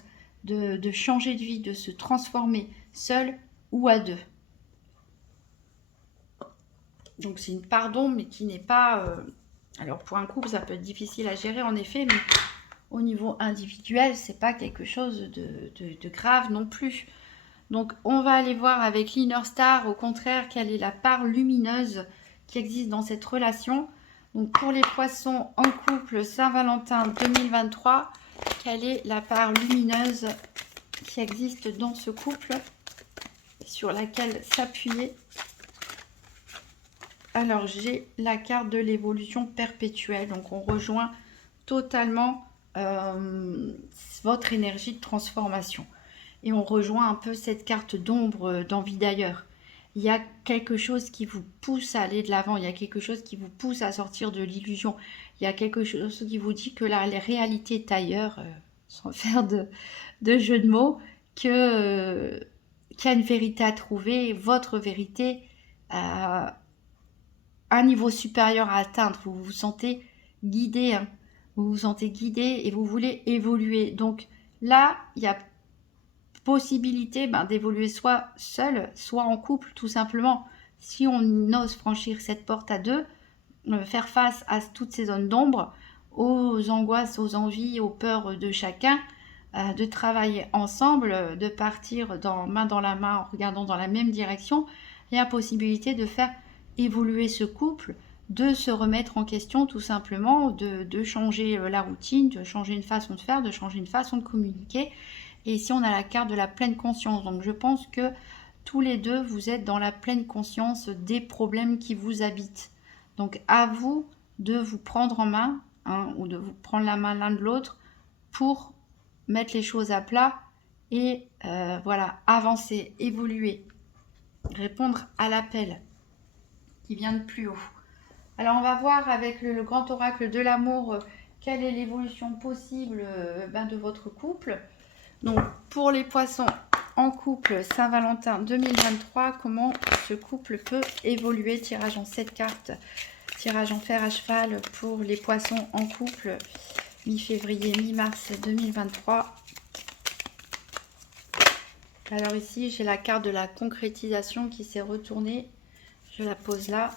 de changer de vie, de se transformer seul ou à deux. Donc c'est une part d'ombre, mais qui n'est pas... Alors pour un couple, ça peut être difficile à gérer en effet, mais au niveau individuel, c'est pas quelque chose de grave non plus. Donc on va aller voir avec l'Inner Star, au contraire, quelle est la part lumineuse qui existe dans cette relation. Donc pour les poissons en couple Saint-Valentin 2023, quelle est la part lumineuse qui existe dans ce couple, sur laquelle s'appuyer? Alors j'ai la carte de l'évolution perpétuelle, donc on rejoint totalement votre énergie de transformation. Et on rejoint un peu cette carte d'ombre d'envie d'ailleurs. Il y a quelque chose qui vous pousse à aller de l'avant, il y a quelque chose qui vous pousse à sortir de l'illusion, il y a quelque chose qui vous dit que la réalité est ailleurs, sans faire de jeu de mots, qu'il y a une vérité à trouver, votre vérité, un niveau supérieur à atteindre. Vous vous sentez guidé, hein. Vous vous sentez guidé et vous voulez évoluer. Donc là, il y a possibilité d'évoluer soit seul, soit en couple, tout simplement. Si on ose franchir cette porte à deux, faire face à toutes ces zones d'ombre, aux angoisses, aux envies, aux peurs de chacun, de travailler ensemble, de partir main dans la main en regardant dans la même direction, il y a possibilité de faire évoluer ce couple, de se remettre en question tout simplement, de changer la routine, de changer une façon de faire, de changer une façon de communiquer. Et ici on a la carte de la pleine conscience, donc je pense que tous les deux vous êtes dans la pleine conscience des problèmes qui vous habitent. Donc à vous de vous prendre en main, hein, ou de vous prendre la main l'un de l'autre pour mettre les choses à plat et voilà, avancer, évoluer, répondre à l'appel qui vient de plus haut. Alors on va voir avec le grand oracle de l'amour quelle est l'évolution possible de votre couple. Donc pour les poissons en couple Saint-Valentin 2023, comment ce couple peut évoluer? Tirage en 7 cartes, tirage en fer à cheval pour les poissons en couple mi-février, mi-mars 2023. Alors ici, j'ai la carte de la concrétisation qui s'est retournée. Je la pose là.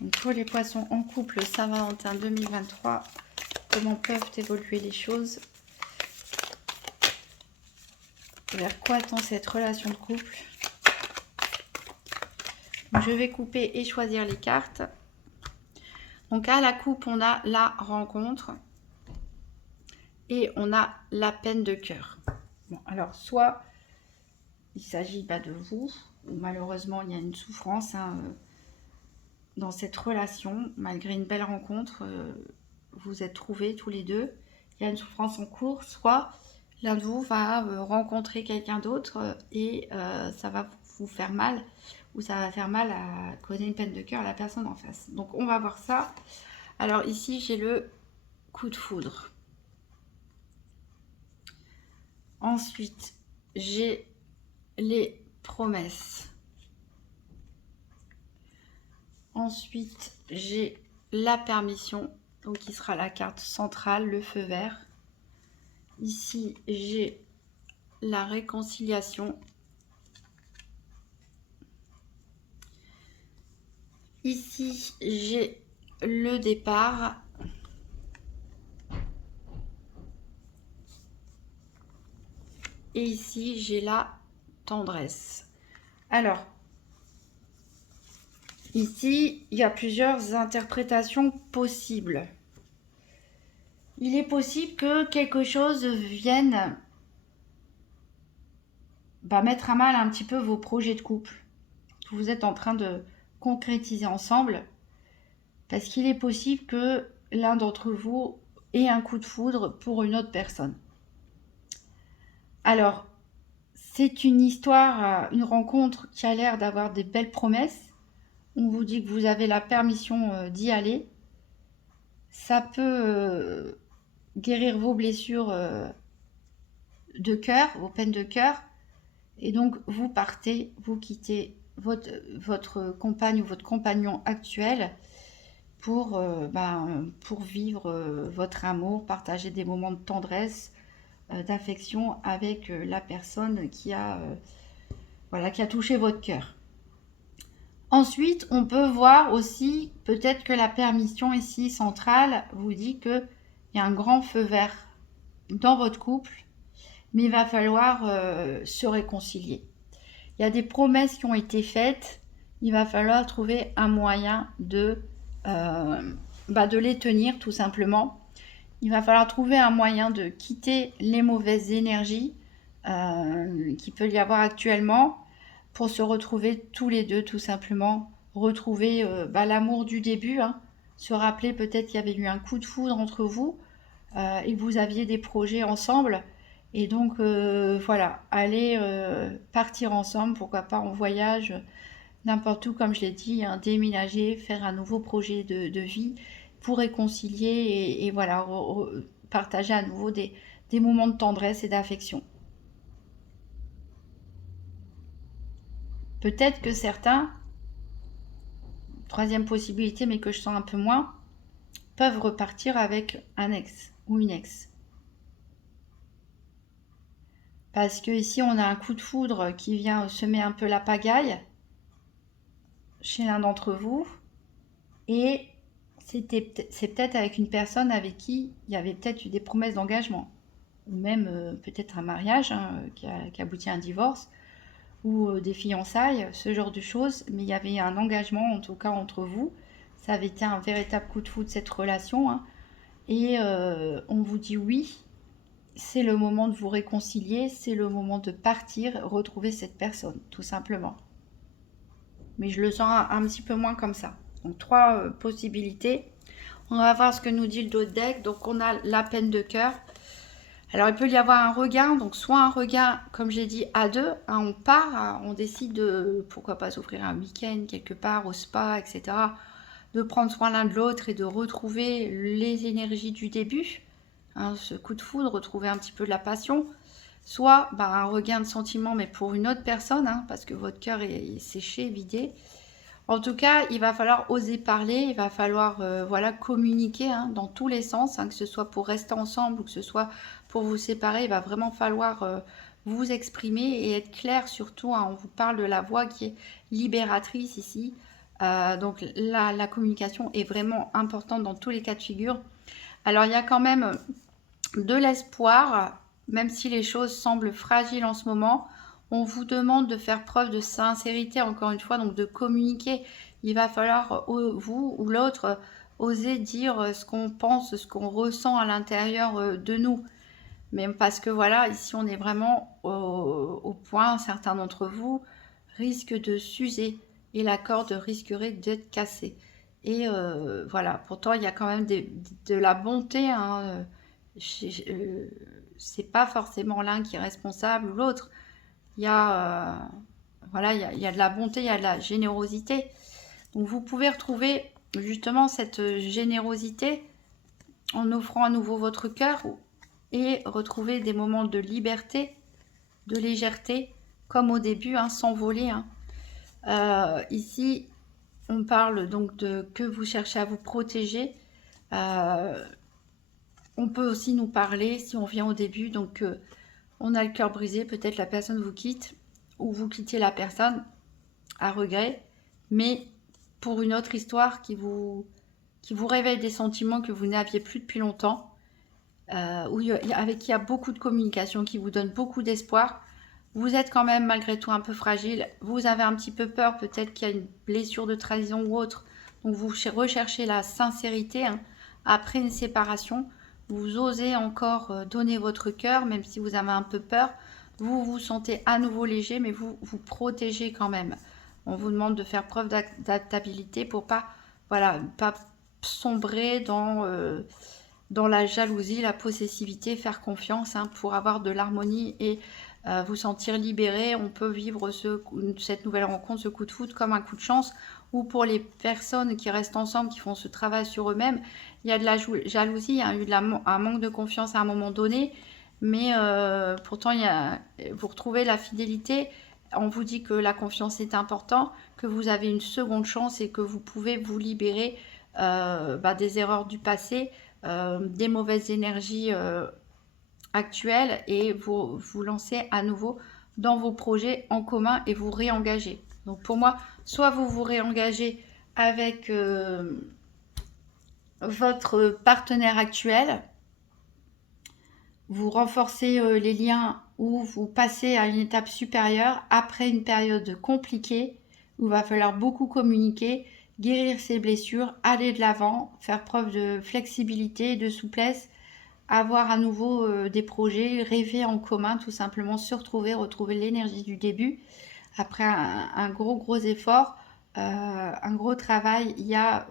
Donc pour les poissons en couple Saint-Valentin 2023, comment peuvent évoluer les choses? Vers quoi tend cette relation de couple? Donc, je vais couper et choisir les cartes. Donc à la coupe, on a la rencontre et on a la peine de cœur. Bon, alors soit il s'agit de vous, ou malheureusement il y a une souffrance dans cette relation, malgré une belle rencontre, vous êtes trouvés tous les deux, il y a une souffrance en cours, soit l'un de vous va rencontrer quelqu'un d'autre et ça va vous faire mal, ou ça va faire mal à causer une peine de cœur à la personne en face. Donc on va voir ça. Alors ici j'ai le coup de foudre. Ensuite j'ai les promesses. Ensuite j'ai la permission, donc qui sera la carte centrale, le feu vert. Ici j'ai la réconciliation. Ici j'ai le départ. Et ici j'ai la tendresse. Alors Ici, il y a plusieurs interprétations possibles. Il est possible que quelque chose vienne mettre à mal un petit peu vos projets de couple que vous êtes en train de concrétiser ensemble, parce qu'il est possible que l'un d'entre vous ait un coup de foudre pour une autre personne. Alors, c'est une histoire, une rencontre qui a l'air d'avoir des belles promesses. On vous dit que vous avez la permission d'y aller. Ça peut guérir vos blessures de cœur, vos peines de cœur. Et donc, vous partez, vous quittez votre compagne ou votre compagnon actuel pour vivre votre amour, partager des moments de tendresse, d'affection avec la personne qui a touché votre cœur. Ensuite, on peut voir aussi, peut-être que la permission ici centrale vous dit qu'il y a un grand feu vert dans votre couple, mais il va falloir se réconcilier. Il y a des promesses qui ont été faites, il va falloir trouver un moyen de les tenir tout simplement. Il va falloir trouver un moyen de quitter les mauvaises énergies qu'il peut y avoir actuellement pour se retrouver tous les deux tout simplement, retrouver l'amour du début, se rappeler peut-être qu'il y avait eu un coup de foudre entre vous et que vous aviez des projets ensemble. Et donc, aller partir ensemble, pourquoi pas en voyage, n'importe où, comme je l'ai dit, déménager, faire un nouveau projet de vie pour réconcilier et partager à nouveau des moments de tendresse et d'affection. Peut-être que certains, troisième possibilité, mais que je sens un peu moins, peuvent repartir avec un ex ou une ex. Parce que ici, on a un coup de foudre qui vient semer un peu la pagaille chez l'un d'entre vous. Et c'est peut-être avec une personne avec qui il y avait peut-être eu des promesses d'engagement. Ou même peut-être un mariage qui aboutit à un divorce. Ou des fiançailles, ce genre de choses. Mais il y avait un engagement, en tout cas, entre vous. Ça avait été un véritable coup de foudre, cette relation. Et on vous dit oui. C'est le moment de vous réconcilier, c'est le moment de partir, retrouver cette personne, tout simplement. Mais je le sens un petit peu moins comme ça. Donc 3 possibilités. On va voir ce que nous dit le dos de deck. Donc on a la peine de cœur. Alors il peut y avoir un regain, donc soit un regain, comme j'ai dit, à deux, on part, on décide de, pourquoi pas s'offrir un week-end quelque part au spa, etc. De prendre soin l'un de l'autre et de retrouver les énergies du début. Ce coup de foudre, retrouver un petit peu de la passion, soit un regain de sentiment mais pour une autre personne, parce que votre cœur est séché, vidé. En tout cas, il va falloir oser parler, il va falloir communiquer dans tous les sens, que ce soit pour rester ensemble ou que ce soit pour vous séparer, il va vraiment falloir vous exprimer et être clair surtout. On vous parle de la voix qui est libératrice ici. Donc la communication est vraiment importante dans tous les cas de figure. Alors il y a quand même de l'espoir, même si les choses semblent fragiles en ce moment. On vous demande de faire preuve de sincérité, encore une fois, donc de communiquer. Il va falloir, vous ou l'autre, oser dire ce qu'on pense, ce qu'on ressent à l'intérieur de nous. Mais parce que voilà, ici on est vraiment au point, certains d'entre vous risquent de s'user et la corde risquerait d'être cassée. Et pourtant il y a quand même de la bonté, c'est pas forcément l'un qui est responsable ou l'autre. Il y a il y a de la bonté, il y a de la générosité. Donc vous pouvez retrouver justement cette générosité en offrant à nouveau votre cœur et retrouver des moments de liberté, de légèreté, comme au début, s'envoler. Ici, on parle donc de que vous cherchez à vous protéger. On peut aussi nous parler, si on vient au début, donc on a le cœur brisé, peut-être la personne vous quitte, ou vous quittez la personne à regret, mais pour une autre histoire qui vous réveille des sentiments que vous n'aviez plus depuis longtemps, avec qui il y a beaucoup de communication, qui vous donne beaucoup d'espoir. Vous êtes quand même malgré tout un peu fragile. Vous avez un petit peu peur, peut-être qu'il y a une blessure de trahison ou autre. Donc vous recherchez la sincérité, hein. Après une séparation, vous osez encore donner votre cœur, même si vous avez un peu peur. Vous vous sentez à nouveau léger, mais vous vous protégez quand même. On vous demande de faire preuve d'adaptabilité pour pas, voilà, pas sombrer dans la jalousie, la possessivité, faire confiance, hein, pour avoir de l'harmonie et vous sentir libéré. On peut vivre cette nouvelle rencontre, ce coup de foudre comme un coup de chance, ou pour les personnes qui restent ensemble, qui font ce travail sur eux-mêmes, il y a de la jalousie, il y a eu un manque de confiance à un moment donné, mais pourtant vous retrouvez la fidélité. On vous dit que la confiance est importante, que vous avez une seconde chance et que vous pouvez vous libérer des erreurs du passé, des mauvaises énergies actuelles, et vous lancer à nouveau dans vos projets en commun et vous réengager. Donc pour moi, soit vous vous réengagez avec votre partenaire actuel, vous renforcez les liens ou vous passez à une étape supérieure après une période compliquée où il va falloir beaucoup communiquer, guérir ses blessures, aller de l'avant, faire preuve de flexibilité, de souplesse, avoir à nouveau des projets, rêver en commun, tout simplement se retrouver l'énergie du début. Après un gros effort, un gros travail, il y a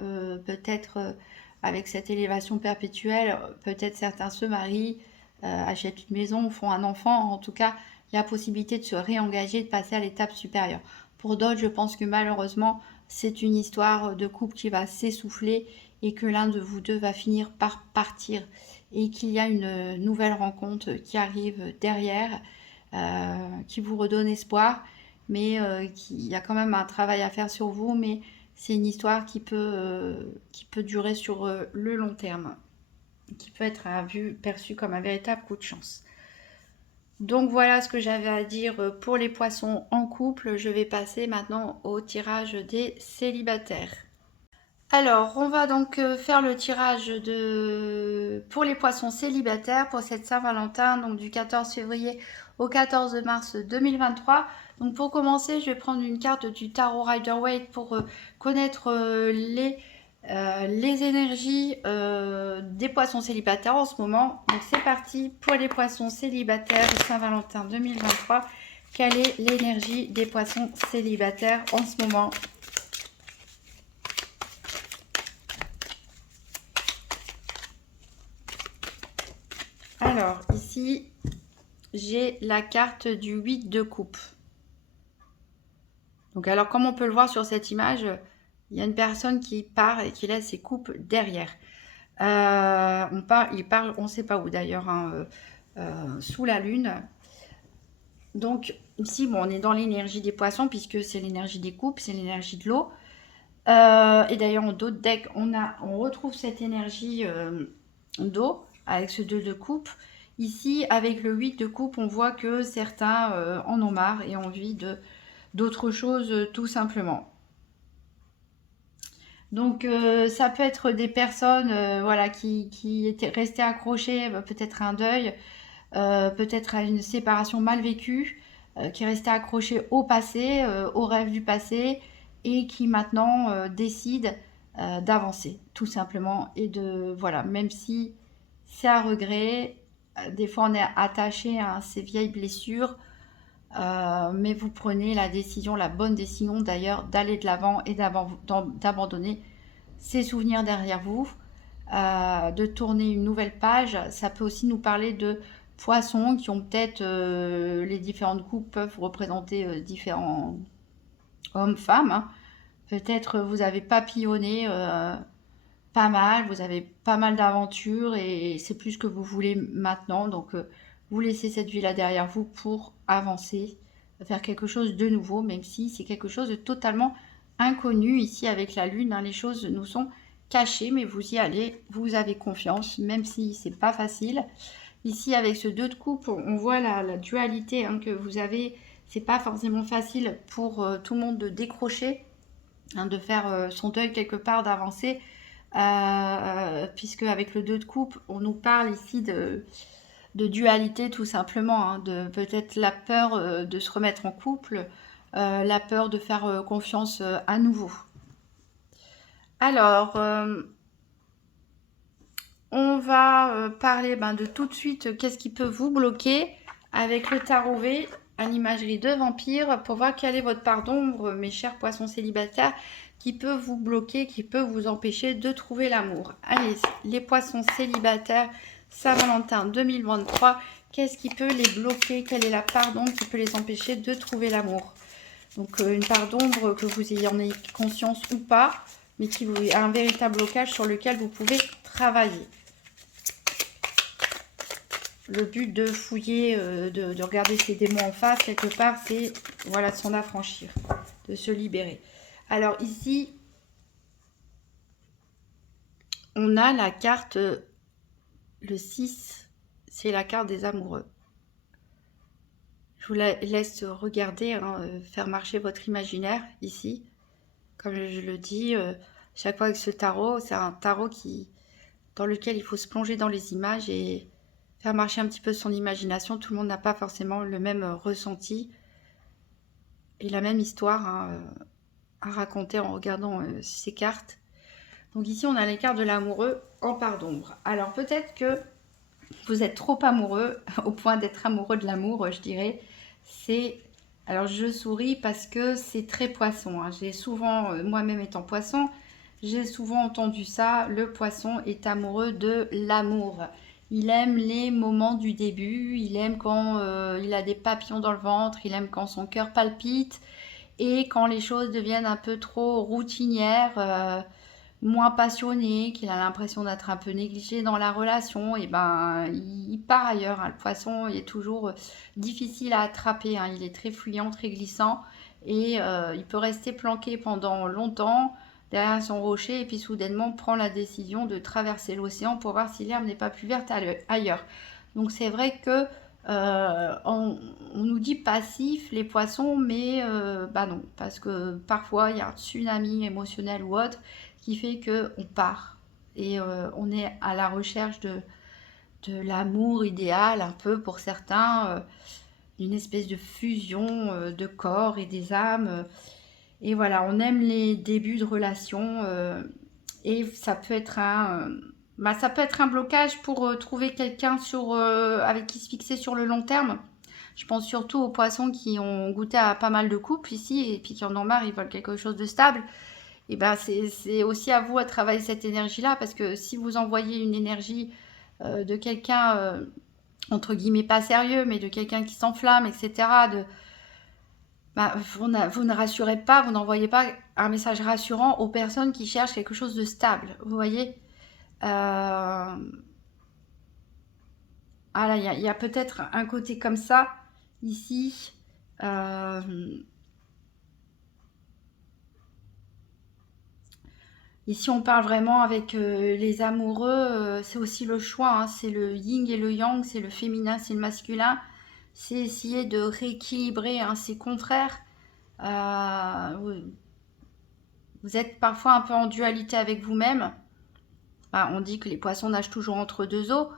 peut-être avec cette élévation perpétuelle, peut-être certains se marient, achètent une maison, font un enfant. En tout cas, il y a possibilité de se réengager, de passer à l'étape supérieure. Pour d'autres, je pense que malheureusement, c'est une histoire de couple qui va s'essouffler et que l'un de vous deux va finir par partir et qu'il y a une nouvelle rencontre qui arrive derrière, qui vous redonne espoir, mais il y a quand même un travail à faire sur vous, mais c'est une histoire qui peut durer sur le long terme, qui peut être perçue comme un véritable coup de chance. Donc voilà ce que j'avais à dire pour les poissons en couple. Je vais passer maintenant au tirage des célibataires. Alors, on va donc faire le tirage pour les poissons célibataires pour cette Saint-Valentin, donc du 14 février au 14 mars 2023. Donc pour commencer, je vais prendre une carte du tarot Rider-Waite pour connaître les énergies des poissons célibataires en ce moment. Donc c'est parti pour les poissons célibataires Saint-Valentin 2023. Quelle est l'énergie des poissons célibataires en ce moment ? Alors, ici, j'ai la carte du 8 de coupe. Donc, alors, comme on peut le voir sur cette image, il y a une personne qui part et qui laisse ses coupes derrière. Il parle, on ne sait pas où d'ailleurs, hein, sous la lune. Donc, ici, bon, on est dans l'énergie des poissons, puisque c'est l'énergie des coupes, c'est l'énergie de l'eau. Et d'ailleurs, en dos de deck, on retrouve cette énergie d'eau avec ce 2 de coupe. Ici, avec le 8 de coupe, on voit que certains en ont marre et ont envie d'autre chose, tout simplement. Donc, ça peut être des personnes voilà, qui étaient restées accrochées, peut-être à un deuil, peut-être à une séparation mal vécue, qui est restée accrochée au passé, aux rêves du passé, et qui maintenant décide d'avancer, tout simplement. Et voilà, même si c'est à regret, des fois on est attaché à ces vieilles blessures, mais vous prenez la décision, la bonne décision d'ailleurs, d'aller de l'avant et d'abandonner ces souvenirs derrière vous, de tourner une nouvelle page. Ça peut aussi nous parler de poissons qui ont peut-être, les différentes coupes peuvent représenter différents hommes, femmes, hein. Peut-être vous avez papillonné pas mal, vous avez pas mal d'aventures et c'est plus ce que vous voulez maintenant. Donc vous laissez cette vie là derrière vous pour avancer, faire quelque chose de nouveau, même si c'est quelque chose de totalement inconnu. Ici avec la lune, hein, les choses nous sont cachées, mais vous y allez, vous avez confiance, même si c'est pas facile. Ici avec ce 2 de coupe, on voit la dualité, hein, que vous avez. C'est pas forcément facile pour tout le monde de décrocher, hein, de faire son deuil quelque part, d'avancer, puisque avec le 2 de coupe, on nous parle ici de dualité tout simplement, hein, de peut-être la peur de se remettre en couple, la peur de faire confiance à nouveau. Alors, on va parler de tout de suite qu'est-ce qui peut vous bloquer avec le tarot V à l'imagerie de vampire pour voir quelle est votre part d'ombre, mes chers poissons célibataires, qui peut vous bloquer, qui peut vous empêcher de trouver l'amour. Allez, les poissons célibataires, Saint-Valentin 2023, qu'est-ce qui peut les bloquer? Quelle est la part d'ombre qui peut les empêcher de trouver l'amour? Donc une part d'ombre, que vous en ayez conscience ou pas, mais qui a un véritable blocage sur lequel vous pouvez travailler. Le but de fouiller, de regarder ses démons en face, quelque part, c'est voilà, de s'en affranchir, de se libérer. Alors ici, on a la carte, le 6, c'est la carte des amoureux. Je vous laisse regarder, hein, faire marcher votre imaginaire ici. Comme je le dis, chaque fois avec ce tarot, c'est un tarot dans lequel il faut se plonger dans les images et faire marcher un petit peu son imagination. Tout le monde n'a pas forcément le même ressenti et la même histoire, hein, à raconter en regardant ces cartes. Donc ici, on a les cartes de l'amoureux en part d'ombre. Alors peut-être que vous êtes trop amoureux, au point d'être amoureux de l'amour, je dirais. Alors je souris parce que c'est très poisson, hein. J'ai souvent, moi-même étant poisson, j'ai souvent entendu ça, le poisson est amoureux de l'amour. Il aime les moments du début, il aime quand il a des papillons dans le ventre, il aime quand son cœur palpite, et quand les choses deviennent un peu trop routinières, moins passionné, qu'il a l'impression d'être un peu négligé dans la relation, et il part ailleurs, hein. Le poisson il est toujours difficile à attraper, hein. Il est très fuyant, très glissant, et il peut rester planqué pendant longtemps derrière son rocher, et puis soudainement prend la décision de traverser l'océan pour voir si l'herbe n'est pas plus verte ailleurs. Donc c'est vrai que on nous dit passif les poissons, mais non, parce que parfois il y a un tsunami émotionnel ou autre qui fait qu'on part et on est à la recherche de l'amour idéal, un peu pour certains, une espèce de fusion de corps et des âmes. Et voilà, on aime les débuts de relation et ça peut être ça peut être un blocage pour trouver quelqu'un avec qui se fixer sur le long terme. Je pense surtout aux poissons qui ont goûté à pas mal de couples ici et puis qui en ont marre, ils veulent quelque chose de stable. Et c'est aussi à vous à travailler cette énergie-là, parce que si vous envoyez une énergie de quelqu'un, entre guillemets, pas sérieux, mais de quelqu'un qui s'enflamme, etc., vous ne rassurez pas, vous n'envoyez pas un message rassurant aux personnes qui cherchent quelque chose de stable, vous voyez. Voilà, il y a peut-être un côté comme ça, ici. Ici, on parle vraiment avec les amoureux, c'est aussi le choix, hein, c'est le yin et le yang, c'est le féminin, c'est le masculin. C'est essayer de rééquilibrer ces contraires. Vous êtes parfois un peu en dualité avec vous-même. On dit que les poissons nagent toujours entre deux eaux,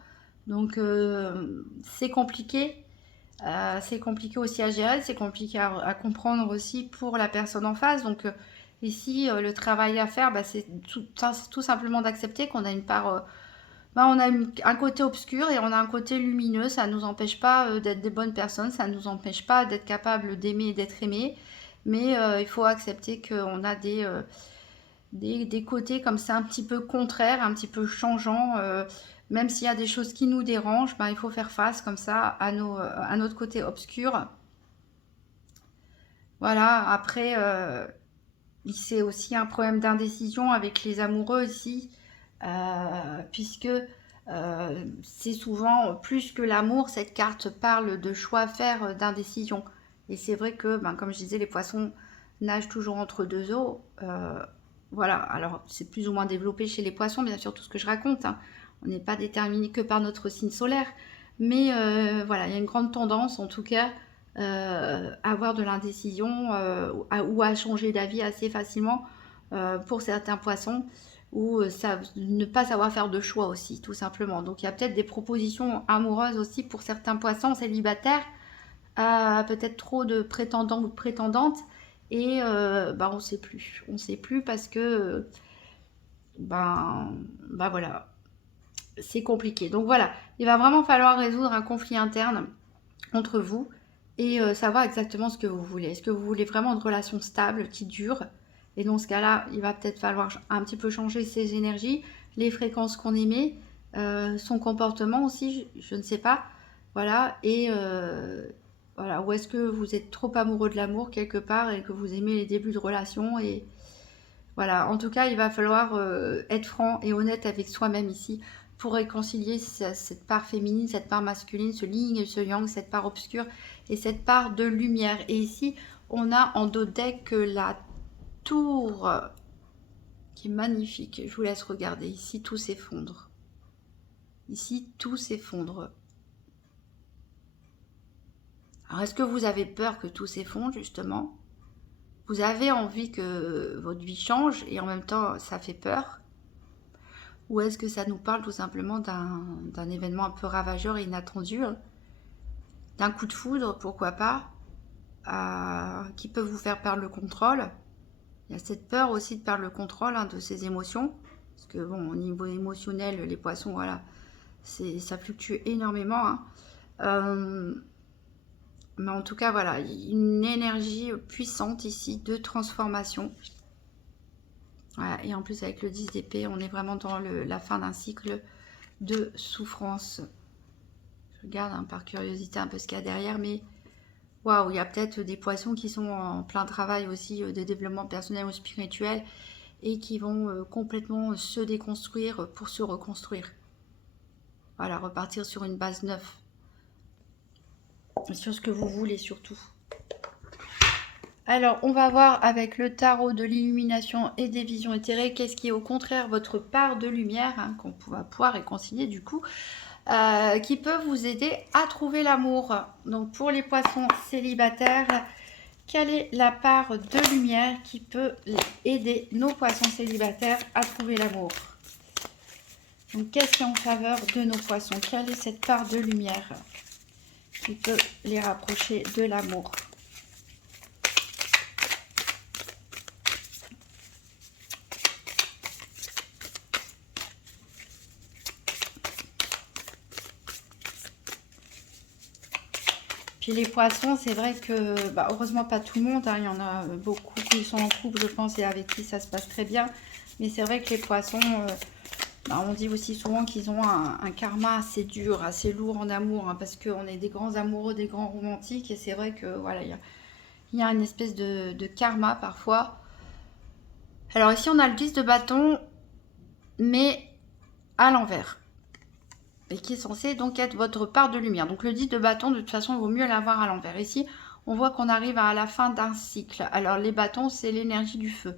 donc c'est compliqué. C'est compliqué aussi à gérer, c'est compliqué à comprendre aussi pour la personne en face. Donc ici, le travail à faire, c'est tout simplement d'accepter qu'on a une part, on a un côté obscur et on a un côté lumineux. Ça ne nous empêche pas d'être des bonnes personnes, ça ne nous empêche pas d'être capable d'aimer et d'être aimé. Mais il faut accepter qu'on a des côtés comme ça un petit peu contraires, un petit peu changeants. Même s'il y a des choses qui nous dérangent, il faut faire face comme ça à notre côté obscur. Voilà, après, c'est aussi un problème d'indécision avec les amoureux ici, puisque c'est souvent plus que l'amour, cette carte parle de choix à faire, d'indécision. Et c'est vrai que, comme je disais, les poissons nagent toujours entre deux eaux. Voilà, alors c'est plus ou moins développé chez les poissons, bien sûr, tout ce que je raconte, hein. On n'est pas déterminé que par notre signe solaire. Mais voilà, il y a une grande tendance, en tout cas, à avoir de l'indécision ou à changer d'avis assez facilement pour certains poissons. ou ne pas savoir faire de choix aussi, tout simplement. Donc il y a peut-être des propositions amoureuses aussi pour certains poissons célibataires, peut-être trop de prétendants ou de prétendantes, et bah, on sait plus parce que ben, bah voilà, c'est compliqué. Donc voilà, il va vraiment falloir résoudre un conflit interne entre vous et savoir exactement ce que vous voulez. Est-ce que vous voulez vraiment une relation stable qui dure? Et dans ce cas-là, il va peut-être falloir un petit peu changer ses énergies, les fréquences qu'on émet, son comportement aussi, je ne sais pas. Voilà, et voilà, ou est-ce que vous êtes trop amoureux de l'amour quelque part et que vous aimez les débuts de relation et voilà, en tout cas, il va falloir être franc et honnête avec soi-même ici pour réconcilier cette part féminine, cette part masculine, ce yin et ce yang, cette part obscure et cette part de lumière. Et ici, on a en dos deck la tour qui est magnifique. Je vous laisse regarder. Ici, tout s'effondre. Ici, tout s'effondre. Alors, est-ce que vous avez peur que tout s'effondre, justement? Vous avez envie que votre vie change et en même temps, ça fait peur? Ou est-ce que ça nous parle tout simplement d'un événement un peu ravageur et inattendu, hein, d'un coup de foudre, pourquoi pas, qui peut vous faire perdre le contrôle? Il y a cette peur aussi de perdre le contrôle, hein, de ses émotions. Parce que bon, au niveau émotionnel, les poissons, voilà, ça fluctue énormément, hein. Euh, mais en tout cas, voilà, une énergie puissante ici de transformation. Voilà, et en plus, avec le 10 d'épée, on est vraiment dans la fin d'un cycle de souffrance. Je regarde hein, par curiosité un peu ce qu'il y a derrière, mais waouh, il y a peut-être des poissons qui sont en plein travail aussi de développement personnel ou spirituel et qui vont complètement se déconstruire pour se reconstruire. Voilà, repartir sur une base neuve, sur ce que vous voulez surtout. Alors, on va voir avec le tarot de l'illumination et des visions éthérées, qu'est-ce qui est au contraire votre part de lumière, hein, qu'on va pouvoir réconcilier du coup, qui peut vous aider à trouver l'amour. Donc pour les poissons célibataires, quelle est la part de lumière qui peut aider nos poissons célibataires à trouver l'amour? Donc qu'est-ce qui est en faveur de nos poissons? Quelle est cette part de lumière qui peut les rapprocher de l'amour? Puis les poissons, c'est vrai que, bah, heureusement pas tout le monde, hein, il y en a beaucoup qui sont en couple, je pense, et avec qui ça se passe très bien. Mais c'est vrai que les poissons, bah, on dit aussi souvent qu'ils ont un karma assez dur, assez lourd en amour, hein, parce qu'on est des grands amoureux, des grands romantiques, et c'est vrai que voilà, il y a une espèce de karma parfois. Alors ici, on a le 10 de bâton, mais à l'envers. Et qui est censé donc être votre part de lumière. Donc le 10 de bâton, de toute façon, il vaut mieux l'avoir à l'envers. Ici, on voit qu'on arrive à la fin d'un cycle. Alors les bâtons, c'est l'énergie du feu.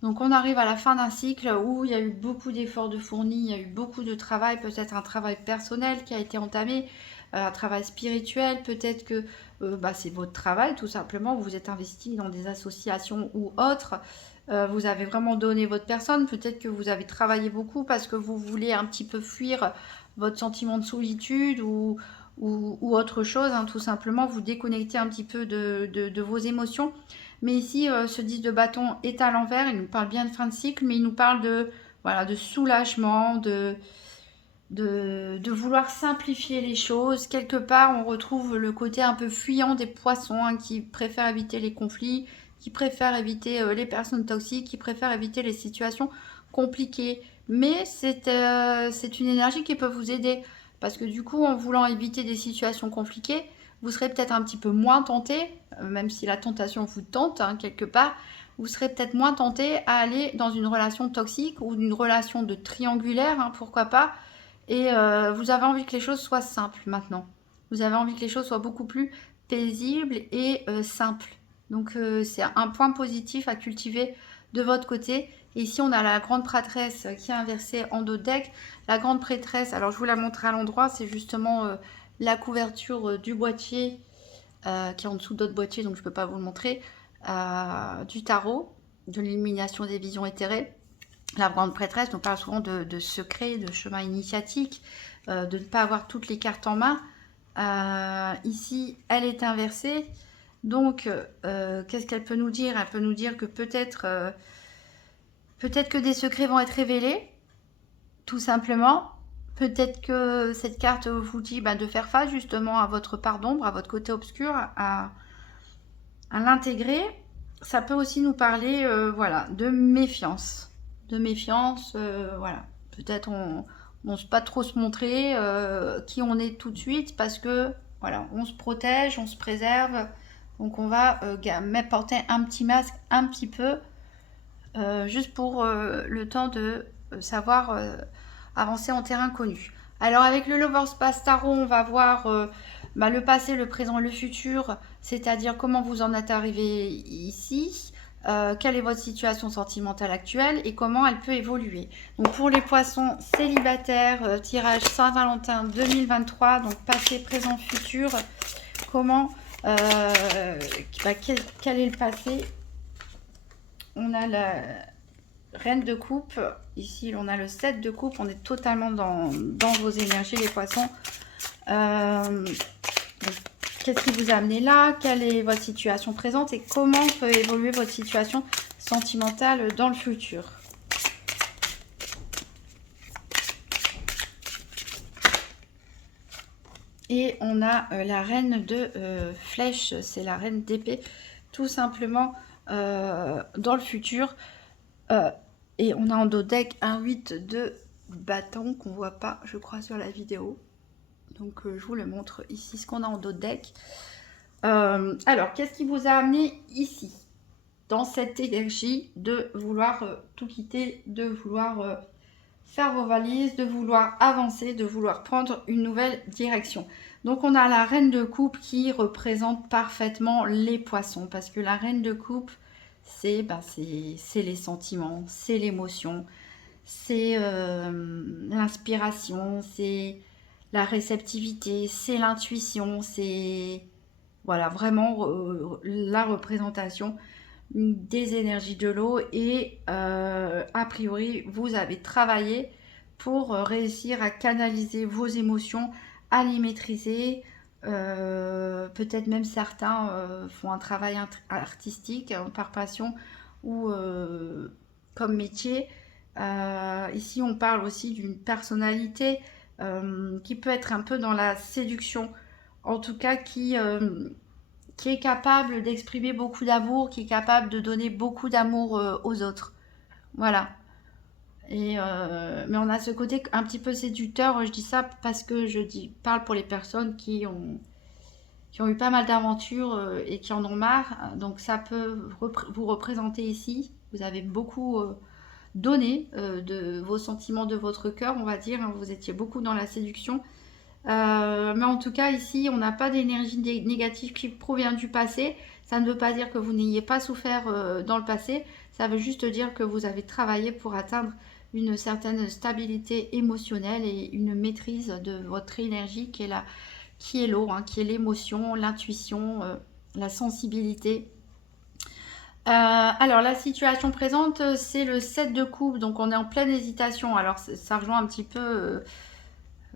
Donc on arrive à la fin d'un cycle où il y a eu beaucoup d'efforts de fournis, il y a eu beaucoup de travail, peut-être un travail personnel qui a été entamé, un travail spirituel, peut-être que bah, c'est votre travail tout simplement, vous êtes investi dans des associations ou autres, vous avez vraiment donné votre personne, peut-être que vous avez travaillé beaucoup parce que vous voulez un petit peu fuir votre sentiment de solitude ou autre chose, hein, tout simplement vous déconnecter un petit peu de vos émotions. Mais ici, ce 10 de bâton est à l'envers, il nous parle bien de fin de cycle, mais il nous parle de, voilà, de soulagement, de vouloir simplifier les choses. Quelque part, on retrouve le côté un peu fuyant des poissons, hein, qui préfèrent éviter les conflits, qui préfèrent éviter les personnes toxiques, qui préfèrent éviter les situations compliquées. Mais c'est une énergie qui peut vous aider. Parce que du coup, en voulant éviter des situations compliquées, vous serez peut-être un petit peu moins tenté, même si la tentation vous tente, hein, quelque part, vous serez peut-être moins tenté à aller dans une relation toxique ou une relation de triangulaire, hein, pourquoi pas. Et vous avez envie que les choses soient simples maintenant. Vous avez envie que les choses soient beaucoup plus paisibles et simples. Donc c'est un point positif à cultiver de votre côté. Et ici, on a la grande prêtresse qui est inversée en dos de deck. La grande prêtresse, alors je vous la montre à l'endroit, c'est justement la couverture du boîtier qui est en dessous d'autres boîtiers, donc je ne peux pas vous le montrer, du tarot, de l'illumination des visions éthérées. La grande prêtresse nous parle souvent de secrets, de chemin initiatique, de ne pas avoir toutes les cartes en main. Ici, elle est inversée. Donc, qu'est-ce qu'elle peut nous dire? Elle peut nous dire que peut-être que des secrets vont être révélés, tout simplement. Peut-être que cette carte vous dit de faire face justement à votre part d'ombre, à votre côté obscur, à l'intégrer. Ça peut aussi nous parler voilà, de méfiance. Voilà. Peut-être on n'ose pas trop se montrer qui on est tout de suite parce que voilà, on se protège, on se préserve. Donc on va porter un petit masque un petit peu juste pour le temps de savoir avancer en terrain connu. Alors avec le Lovers Pass Tarot, on va voir le passé, le présent, le futur, c'est-à-dire comment vous en êtes arrivé ici, quelle est votre situation sentimentale actuelle et comment elle peut évoluer. Donc pour les poissons célibataires, tirage Saint-Valentin 2023, donc passé, présent, futur, comment, quel est le passé? On a la reine de coupe, ici on a le 7 de coupe, on est totalement dans vos énergies les poissons. Qu'est-ce qui vous a amené là? Quelle est votre situation présente et comment peut évoluer votre situation sentimentale dans le futur? Et on a la reine de flèche, c'est la reine d'épée, tout simplement dans le futur. Et on a en dos deck un 8 de bâton qu'on voit pas, je crois, sur la vidéo. Donc je vous le montre ici, ce qu'on a en dos deck. Alors, qu'est-ce qui vous a amené ici, dans cette énergie de vouloir tout quitter, de vouloir faire vos valises, de vouloir avancer, de vouloir prendre une nouvelle direction? Donc on a la reine de coupe qui représente parfaitement les poissons, parce que la reine de coupe, c'est les sentiments, c'est l'émotion, c'est l'inspiration, c'est la réceptivité, c'est l'intuition, c'est voilà, vraiment la représentation des énergies de l'eau. Et a priori, vous avez travaillé pour réussir à canaliser vos émotions, à les maîtriser. Peut-être même certains font un travail artistique par passion ou comme métier. Ici, on parle aussi d'une personnalité qui peut être un peu dans la séduction, en tout cas qui est capable d'exprimer beaucoup d'amour, qui est capable de donner beaucoup d'amour aux autres. Voilà. Et mais on a ce côté un petit peu séducteur. Je dis ça parce que parle pour les personnes qui ont eu pas mal d'aventures et qui en ont marre. Donc ça peut vous représenter ici. Vous avez beaucoup donné de vos sentiments, de votre cœur, on va dire. Vous étiez beaucoup dans la séduction. Mais en tout cas, ici, on n'a pas d'énergie négative qui provient du passé. Ça ne veut pas dire que vous n'ayez pas souffert dans le passé. Ça veut juste dire que vous avez travaillé pour atteindre une certaine stabilité émotionnelle et une maîtrise de votre énergie qui est l'eau, qui est l'émotion, l'intuition, la sensibilité. Alors, la situation présente, c'est le 7 de coupe. Donc, on est en pleine hésitation. Alors, ça rejoint un petit peu...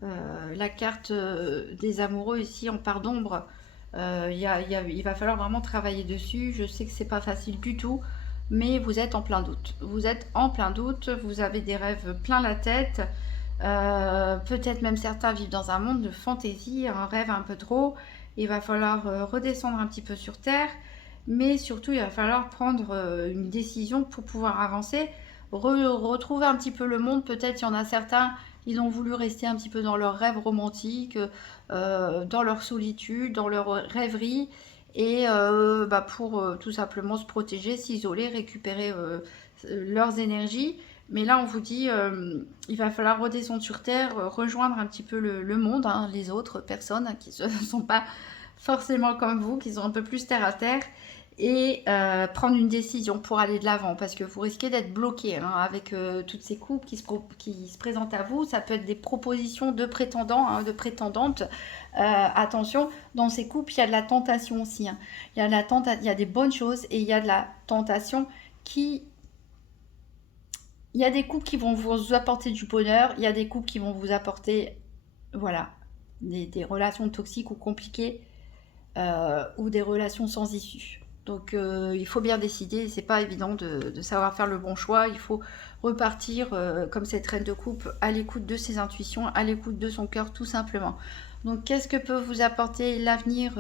la carte des amoureux ici en part d'ombre. Il va falloir vraiment travailler dessus. Je sais que c'est pas facile du tout, mais vous êtes en plein doute. Vous êtes en plein doute, vous avez des rêves plein la tête. Peut-être même certains vivent dans un monde de fantaisie, un rêve un peu trop. Il va falloir redescendre un petit peu sur terre, mais surtout il va falloir prendre une décision pour pouvoir avancer, retrouver un petit peu le monde. Peut-être il y en a certains, ils ont voulu rester un petit peu dans leurs rêves romantiques, dans leur solitude, dans leur rêverie, et pour tout simplement se protéger, s'isoler, récupérer leurs énergies. Mais là, on vous dit, il va falloir redescendre sur Terre, rejoindre un petit peu le monde, les autres personnes qui ne sont pas forcément comme vous, qui sont un peu plus terre à terre, et prendre une décision pour aller de l'avant, parce que vous risquez d'être bloqué avec toutes ces couples qui se présentent à vous. Ça peut être des propositions de prétendants, de prétendantes. Attention, dans ces couples, il y a de la tentation aussi. Il y a des bonnes choses et il y a de la tentation qui Il y a des couples qui vont vous apporter du bonheur, il y a des couples qui vont vous apporter, voilà, des relations toxiques ou compliquées, ou des relations sans issue. Donc il faut bien décider, c'est pas évident de savoir faire le bon choix, il faut repartir comme cette reine de coupe, à l'écoute de ses intuitions, à l'écoute de son cœur tout simplement. Donc qu'est-ce que peut vous apporter l'avenir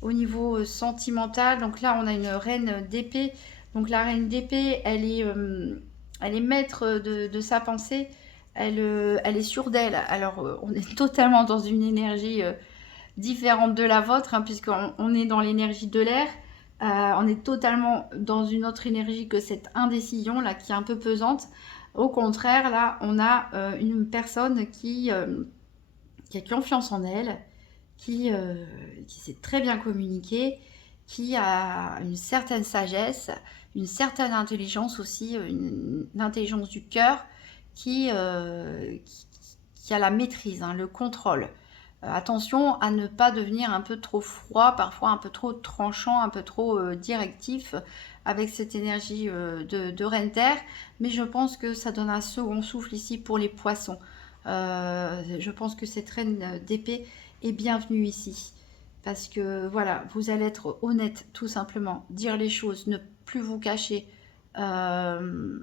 au niveau sentimental? Donc là on a une reine d'épée, donc la reine d'épée elle est maître de sa pensée, elle est sûre d'elle. Alors on est totalement dans une énergie différente de la vôtre, hein, puisqu'on est dans l'énergie de l'air. On est totalement dans une autre énergie que cette indécision là qui est un peu pesante. Au contraire, là, on a une personne qui a confiance en elle, qui sait très bien communiquer, qui a une certaine sagesse, une certaine intelligence aussi, une intelligence du cœur, qui a la maîtrise, hein, le contrôle. Attention à ne pas devenir un peu trop froid, parfois un peu trop tranchant, un peu trop directif avec cette énergie de reine terre. Mais je pense que ça donne un second souffle ici pour les poissons. Je pense que cette reine d'épée est bienvenue ici. Parce que voilà, vous allez être honnête tout simplement, dire les choses, ne plus vous cacher. Je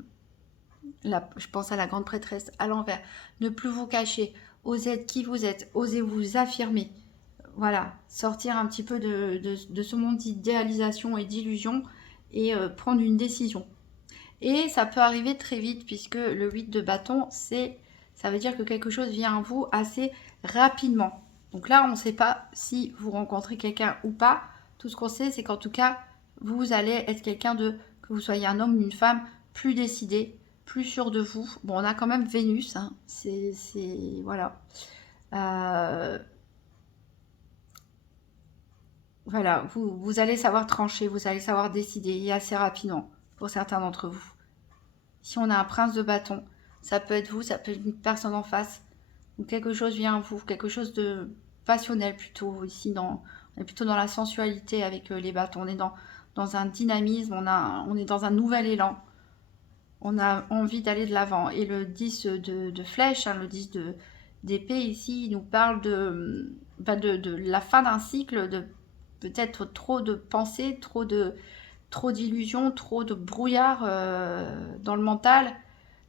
pense à la grande prêtresse à l'envers. Ne plus vous cacher, osez être qui vous êtes, osez vous affirmer. Voilà, sortir un petit peu de ce monde d'idéalisation et d'illusion et prendre une décision. Et ça peut arriver très vite puisque le 8 de bâton, ça veut dire que quelque chose vient à vous assez rapidement. Donc là, on ne sait pas si vous rencontrez quelqu'un ou pas. Tout ce qu'on sait, c'est qu'en tout cas, vous allez être quelqu'un que vous soyez un homme ou une femme, plus décidé, plus sûr de vous. Bon, on a quand même Vénus, hein. Voilà. Euh, voilà, vous allez savoir trancher, vous allez savoir décider et assez rapidement pour certains d'entre vous. Si on a un prince de bâton, ça peut être vous, ça peut être une personne en face, ou quelque chose vient à vous, quelque chose de passionnel plutôt. Ici, on est plutôt dans la sensualité avec les bâtons, on est dans un dynamisme, on est dans un nouvel élan, on a envie d'aller de l'avant. Et le 10 de flèche, hein, le 10 d'épée ici, il nous parle de la fin d'un cycle, de peut-être trop de pensées, trop d'illusions, trop de brouillard dans le mental,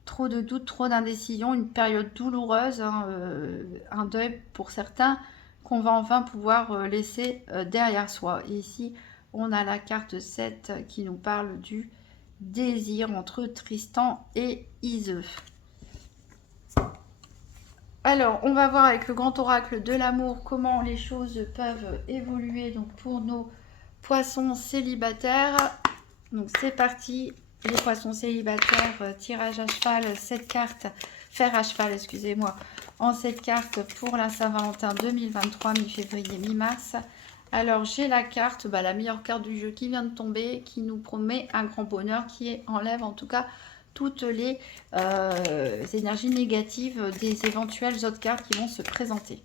trop de doutes, trop d'indécision, une période douloureuse, hein, un deuil pour certains qu'on va enfin pouvoir laisser derrière soi. Et ici, on a la carte 7 qui nous parle du désir entre Tristan et Iseux. Alors, on va voir avec le grand oracle de l'amour comment les choses peuvent évoluer donc pour nos poissons célibataires. Donc c'est parti, les poissons célibataires, tirage à cheval, 7 cartes, fer à cheval, excusez-moi, en 7 cartes pour la Saint-Valentin 2023, mi-février, mi-mars. Alors j'ai la carte, la meilleure carte du jeu qui vient de tomber, qui nous promet un grand bonheur, qui enlève en tout cas toutes les énergies négatives des éventuelles autres cartes qui vont se présenter.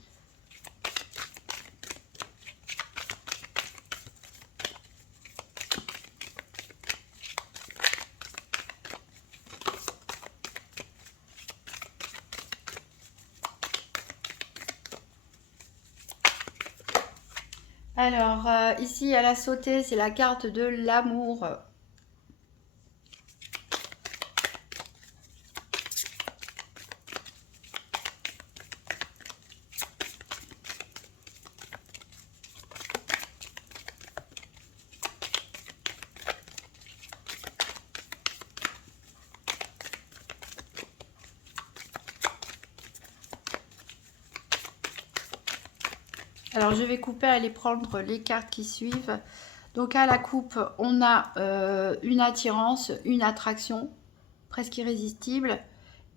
Alors, ici, à la sautée, c'est la carte de l'amour. Alors, je vais couper, aller prendre les cartes qui suivent. Donc, à la coupe, on a une attirance, une attraction presque irrésistible.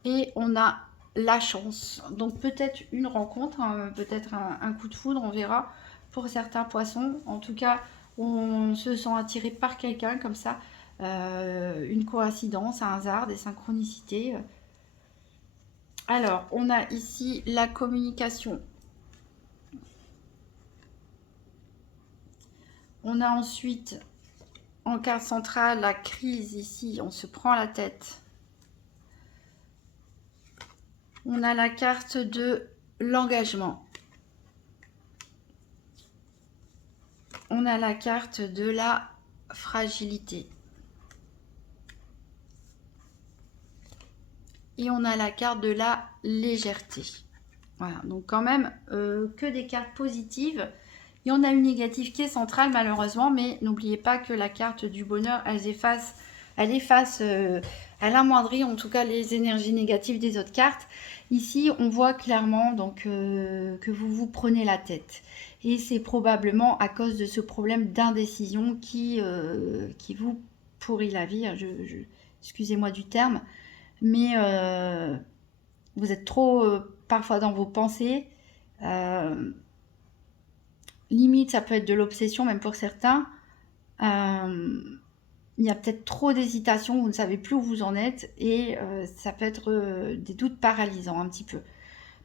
Et on a la chance. Donc, peut-être une rencontre, hein, peut-être un coup de foudre, on verra pour certains poissons. En tout cas, on se sent attiré par quelqu'un comme ça. Une coïncidence, un hasard, des synchronicités. Alors, on a ici la communication. On a ensuite, en carte centrale, la crise ici, on se prend la tête. On a la carte de l'engagement. On a la carte de la fragilité. Et on a la carte de la légèreté. Voilà, donc quand même que des cartes positives. Il y en a une négative qui est centrale malheureusement, mais n'oubliez pas que la carte du bonheur, elle amoindrit en tout cas les énergies négatives des autres cartes. Ici, on voit clairement donc que vous vous prenez la tête. Et c'est probablement à cause de ce problème d'indécision qui vous pourrit la vie. Excusez-moi du terme, mais vous êtes trop parfois dans vos pensées. Limite, ça peut être de l'obsession, même pour certains. Il y a peut-être trop d'hésitation, vous ne savez plus où vous en êtes, et ça peut être des doutes paralysants un petit peu.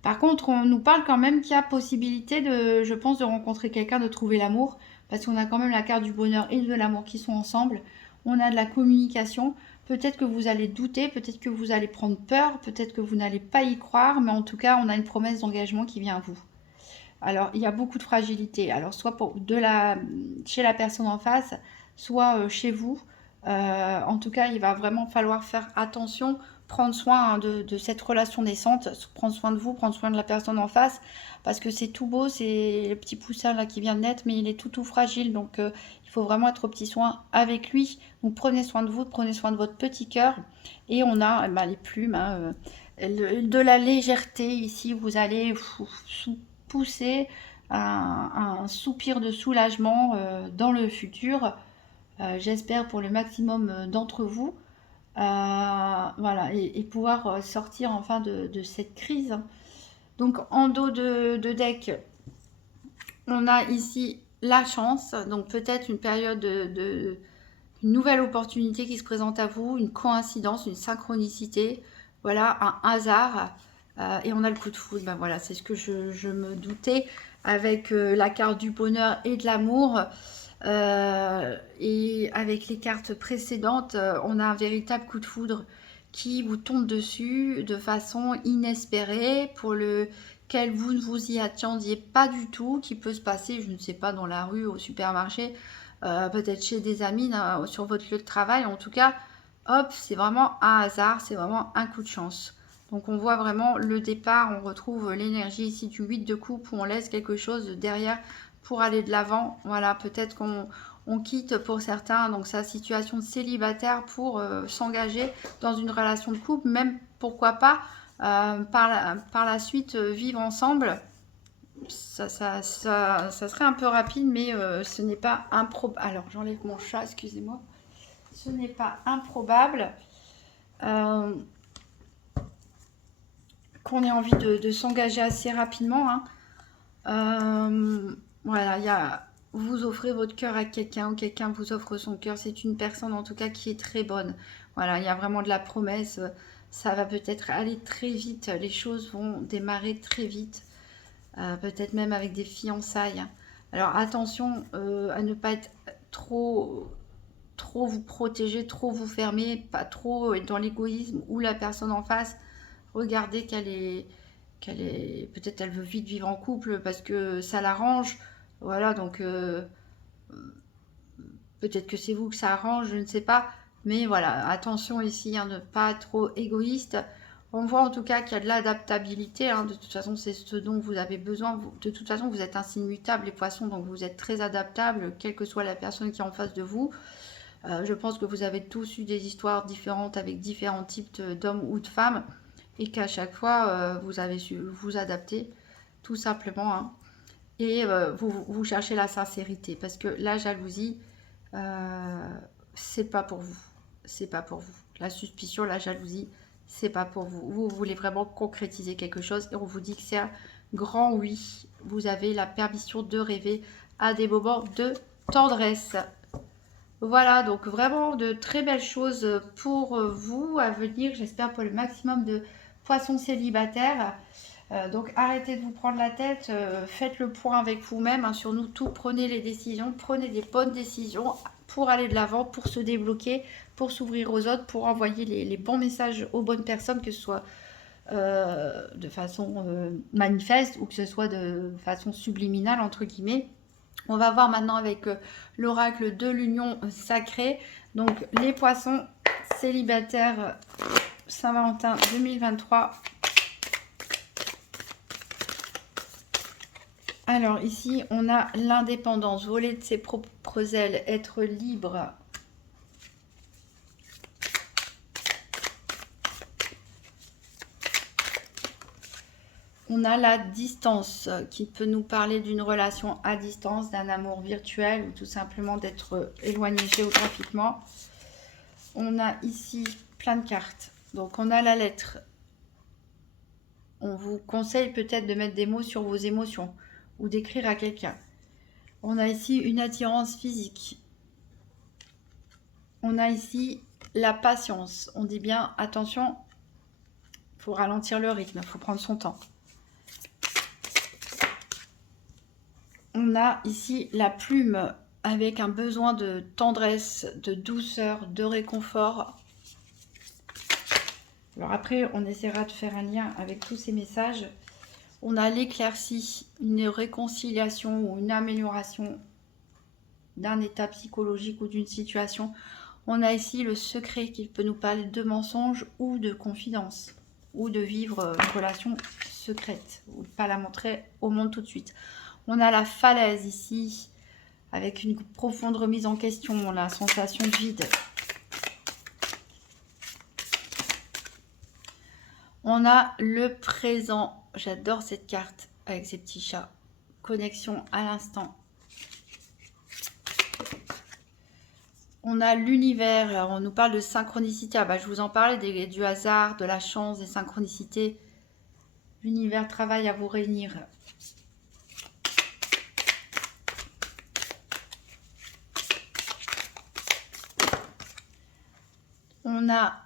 Par contre, on nous parle quand même qu'il y a possibilité de, je pense, de rencontrer quelqu'un, de trouver l'amour, parce qu'on a quand même la carte du bonheur et de l'amour qui sont ensemble. On a de la communication. Peut-être que vous allez douter, peut-être que vous allez prendre peur, peut-être que vous n'allez pas y croire, mais en tout cas, on a une promesse d'engagement qui vient à vous. Alors, il y a beaucoup de fragilité. Alors, soit chez la personne en face, soit chez vous. En tout cas, il va vraiment falloir faire attention, prendre soin de cette relation naissante, prendre soin de vous, prendre soin de la personne en face, parce que c'est tout beau, c'est le petit poussin là qui vient de naître, mais il est tout fragile, donc il faut vraiment être au petit soin avec lui. Donc prenez soin de vous, prenez soin de votre petit cœur, et on a les plumes, de la légèreté ici. Vous allez pousser un soupir de soulagement dans le futur. J'espère pour le maximum d'entre vous. Voilà, et pouvoir sortir enfin de cette crise. Donc en dos de deck, on a ici la chance, donc peut-être une période une nouvelle opportunité qui se présente à vous, une coïncidence, une synchronicité, voilà, un hasard. Et on a le coup de foudre, ben voilà, c'est ce que je me doutais avec la carte du bonheur et de l'amour. Et avec les cartes précédentes, on a un véritable coup de foudre qui vous tombe dessus de façon inespérée, pour lequel vous ne vous y attendiez pas du tout, qui peut se passer, je ne sais pas, dans la rue, au supermarché, peut-être chez des amis, sur votre lieu de travail. En tout cas, hop, c'est vraiment un hasard, c'est vraiment un coup de chance. Donc on voit vraiment le départ, on retrouve l'énergie ici du 8 de coupe, où on laisse quelque chose derrière pour aller de l'avant. Voilà, peut-être qu'on quitte pour certains donc sa situation de célibataire pour s'engager dans une relation de couple, même pourquoi pas par la suite vivre ensemble. Ça serait un peu rapide, mais ce n'est pas improbable. Alors j'enlève mon chat, excusez-moi. Ce n'est pas improbable qu'on ait envie de s'engager assez rapidement, hein. Voilà, vous offrez votre cœur à quelqu'un, ou quelqu'un vous offre son cœur. C'est une personne en tout cas qui est très bonne. Voilà, il y a vraiment de la promesse. Ça va peut-être aller très vite. Les choses vont démarrer très vite. Peut-être même avec des fiançailles, hein. Alors attention à ne pas être trop vous protéger, trop vous fermer, pas trop être dans l'égoïsme, ou la personne en face, regardez qu'elle est peut-être elle veut vite vivre en couple parce que ça l'arrange. Voilà, donc peut-être que c'est vous que ça arrange, je ne sais pas. Mais voilà, attention ici, hein, ne pas être trop égoïste. On voit en tout cas qu'il y a de l'adaptabilité, hein. De toute façon, c'est ce dont vous avez besoin. De toute façon, vous êtes insimutable, les poissons, donc vous êtes très adaptable, quelle que soit la personne qui est en face de vous. Je pense que vous avez tous eu des histoires différentes avec différents types d'hommes ou de femmes, et qu'à chaque fois, vous avez su vous adapter, tout simplement, hein. Et vous cherchez la sincérité, parce que la jalousie, c'est pas pour vous. C'est pas pour vous. La suspicion, la jalousie, c'est pas pour vous. Vous voulez vraiment concrétiser quelque chose, et on vous dit que c'est un grand oui. Vous avez la permission de rêver à des moments de tendresse. Voilà, donc vraiment de très belles choses pour vous à venir, j'espère, pour le maximum de poissons célibataires. Donc arrêtez de vous prendre la tête, faites le point avec vous-même, hein, sur nous tout, prenez les décisions, prenez des bonnes décisions pour aller de l'avant, pour se débloquer, pour s'ouvrir aux autres, pour envoyer les bons messages aux bonnes personnes, que ce soit de façon manifeste ou que ce soit de façon subliminale, entre guillemets. On va voir maintenant avec l'oracle de l'union sacrée. Donc les poissons célibataires Saint-Valentin 2023. Alors ici, on a l'indépendance, voler de ses propres ailes, être libre. On a la distance qui peut nous parler d'une relation à distance, d'un amour virtuel ou tout simplement d'être éloigné géographiquement. On a ici plein de cartes. Donc on a la lettre. On vous conseille peut-être de mettre des mots sur vos émotions ou d'écrire à quelqu'un. On a ici une attirance physique. On a ici la patience. On dit bien attention, il faut ralentir le rythme, il faut prendre son temps. On a ici la plume avec un besoin de tendresse, de douceur, de réconfort. Alors après, on essaiera de faire un lien avec tous ces messages. On a l'éclaircie, une réconciliation ou une amélioration d'un état psychologique ou d'une situation. On a ici le secret qui peut nous parler de mensonges ou de confidence, ou de vivre une relation secrète, ou de ne pas la montrer au monde tout de suite. On a la falaise ici, avec une profonde remise en question, la sensation de vide. On a le présent. J'adore cette carte avec ces petits chats. Connexion à l'instant. On a l'univers. On nous parle de synchronicité. Ah bah, je vous en parlais du hasard, de la chance, des synchronicités. L'univers travaille à vous réunir. On a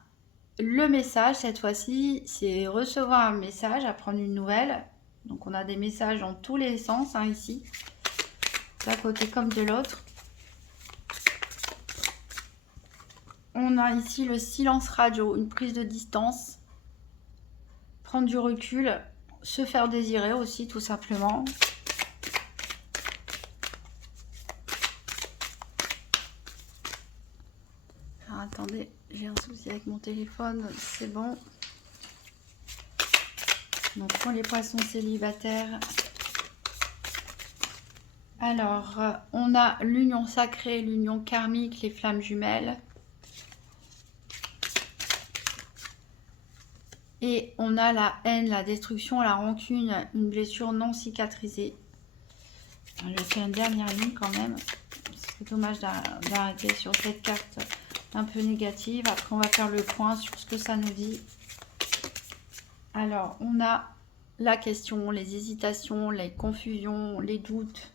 le message, cette fois-ci, c'est recevoir un message, apprendre une nouvelle. Donc on a des messages dans tous les sens, hein, ici. D'un côté comme de l'autre. On a ici le silence radio, une prise de distance. Prendre du recul, se faire désirer aussi, tout simplement. Alors, attendez, j'ai un souci avec mon téléphone, c'est bon. Donc pour les poissons célibataires. Alors, on a l'union sacrée, l'union karmique, les flammes jumelles. Et on a la haine, la destruction, la rancune, une blessure non cicatrisée. Je vais faire une dernière ligne quand même. C'est dommage d'arrêter sur cette carte un peu négative. Après, on va faire le point sur ce que ça nous dit. Alors, on a la question, les hésitations, les confusions, les doutes.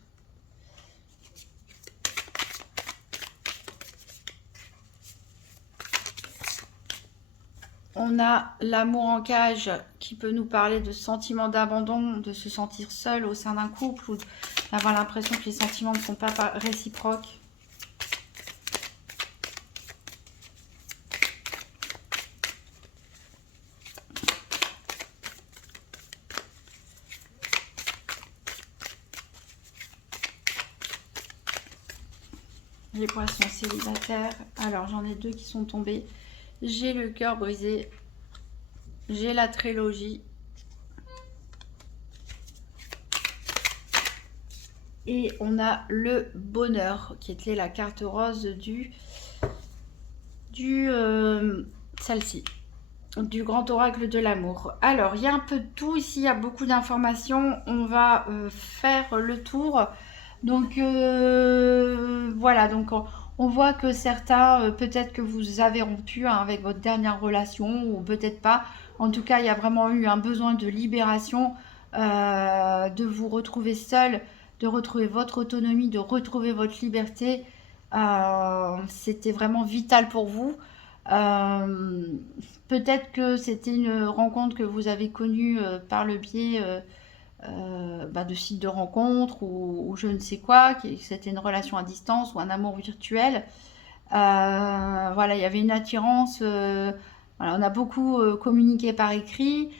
On a l'amour en cage qui peut nous parler de sentiments d'abandon, de se sentir seul au sein d'un couple ou d'avoir l'impression que les sentiments ne sont pas réciproques. Les poissons célibataires. Alors, j'en ai deux qui sont tombés. J'ai le cœur brisé. J'ai la trilogie. Et on a le bonheur, qui était la carte rose celle-ci, du grand oracle de l'amour. Alors, il y a un peu de tout ici, il y a beaucoup d'informations. On va faire le tour. Donc, voilà, donc on voit que certains, peut-être que vous avez rompu hein, avec votre dernière relation, ou peut-être pas. En tout cas, il y a vraiment eu un besoin de libération, de vous retrouver seul, de retrouver votre autonomie, de retrouver votre liberté. C'était vraiment vital pour vous. Peut-être que c'était une rencontre que vous avez connue par le biais de sites de rencontres ou je ne sais quoi, c'était une relation à distance ou un amour virtuel. Voilà, il y avait une attirance. Voilà, on a beaucoup communiqué par écrit.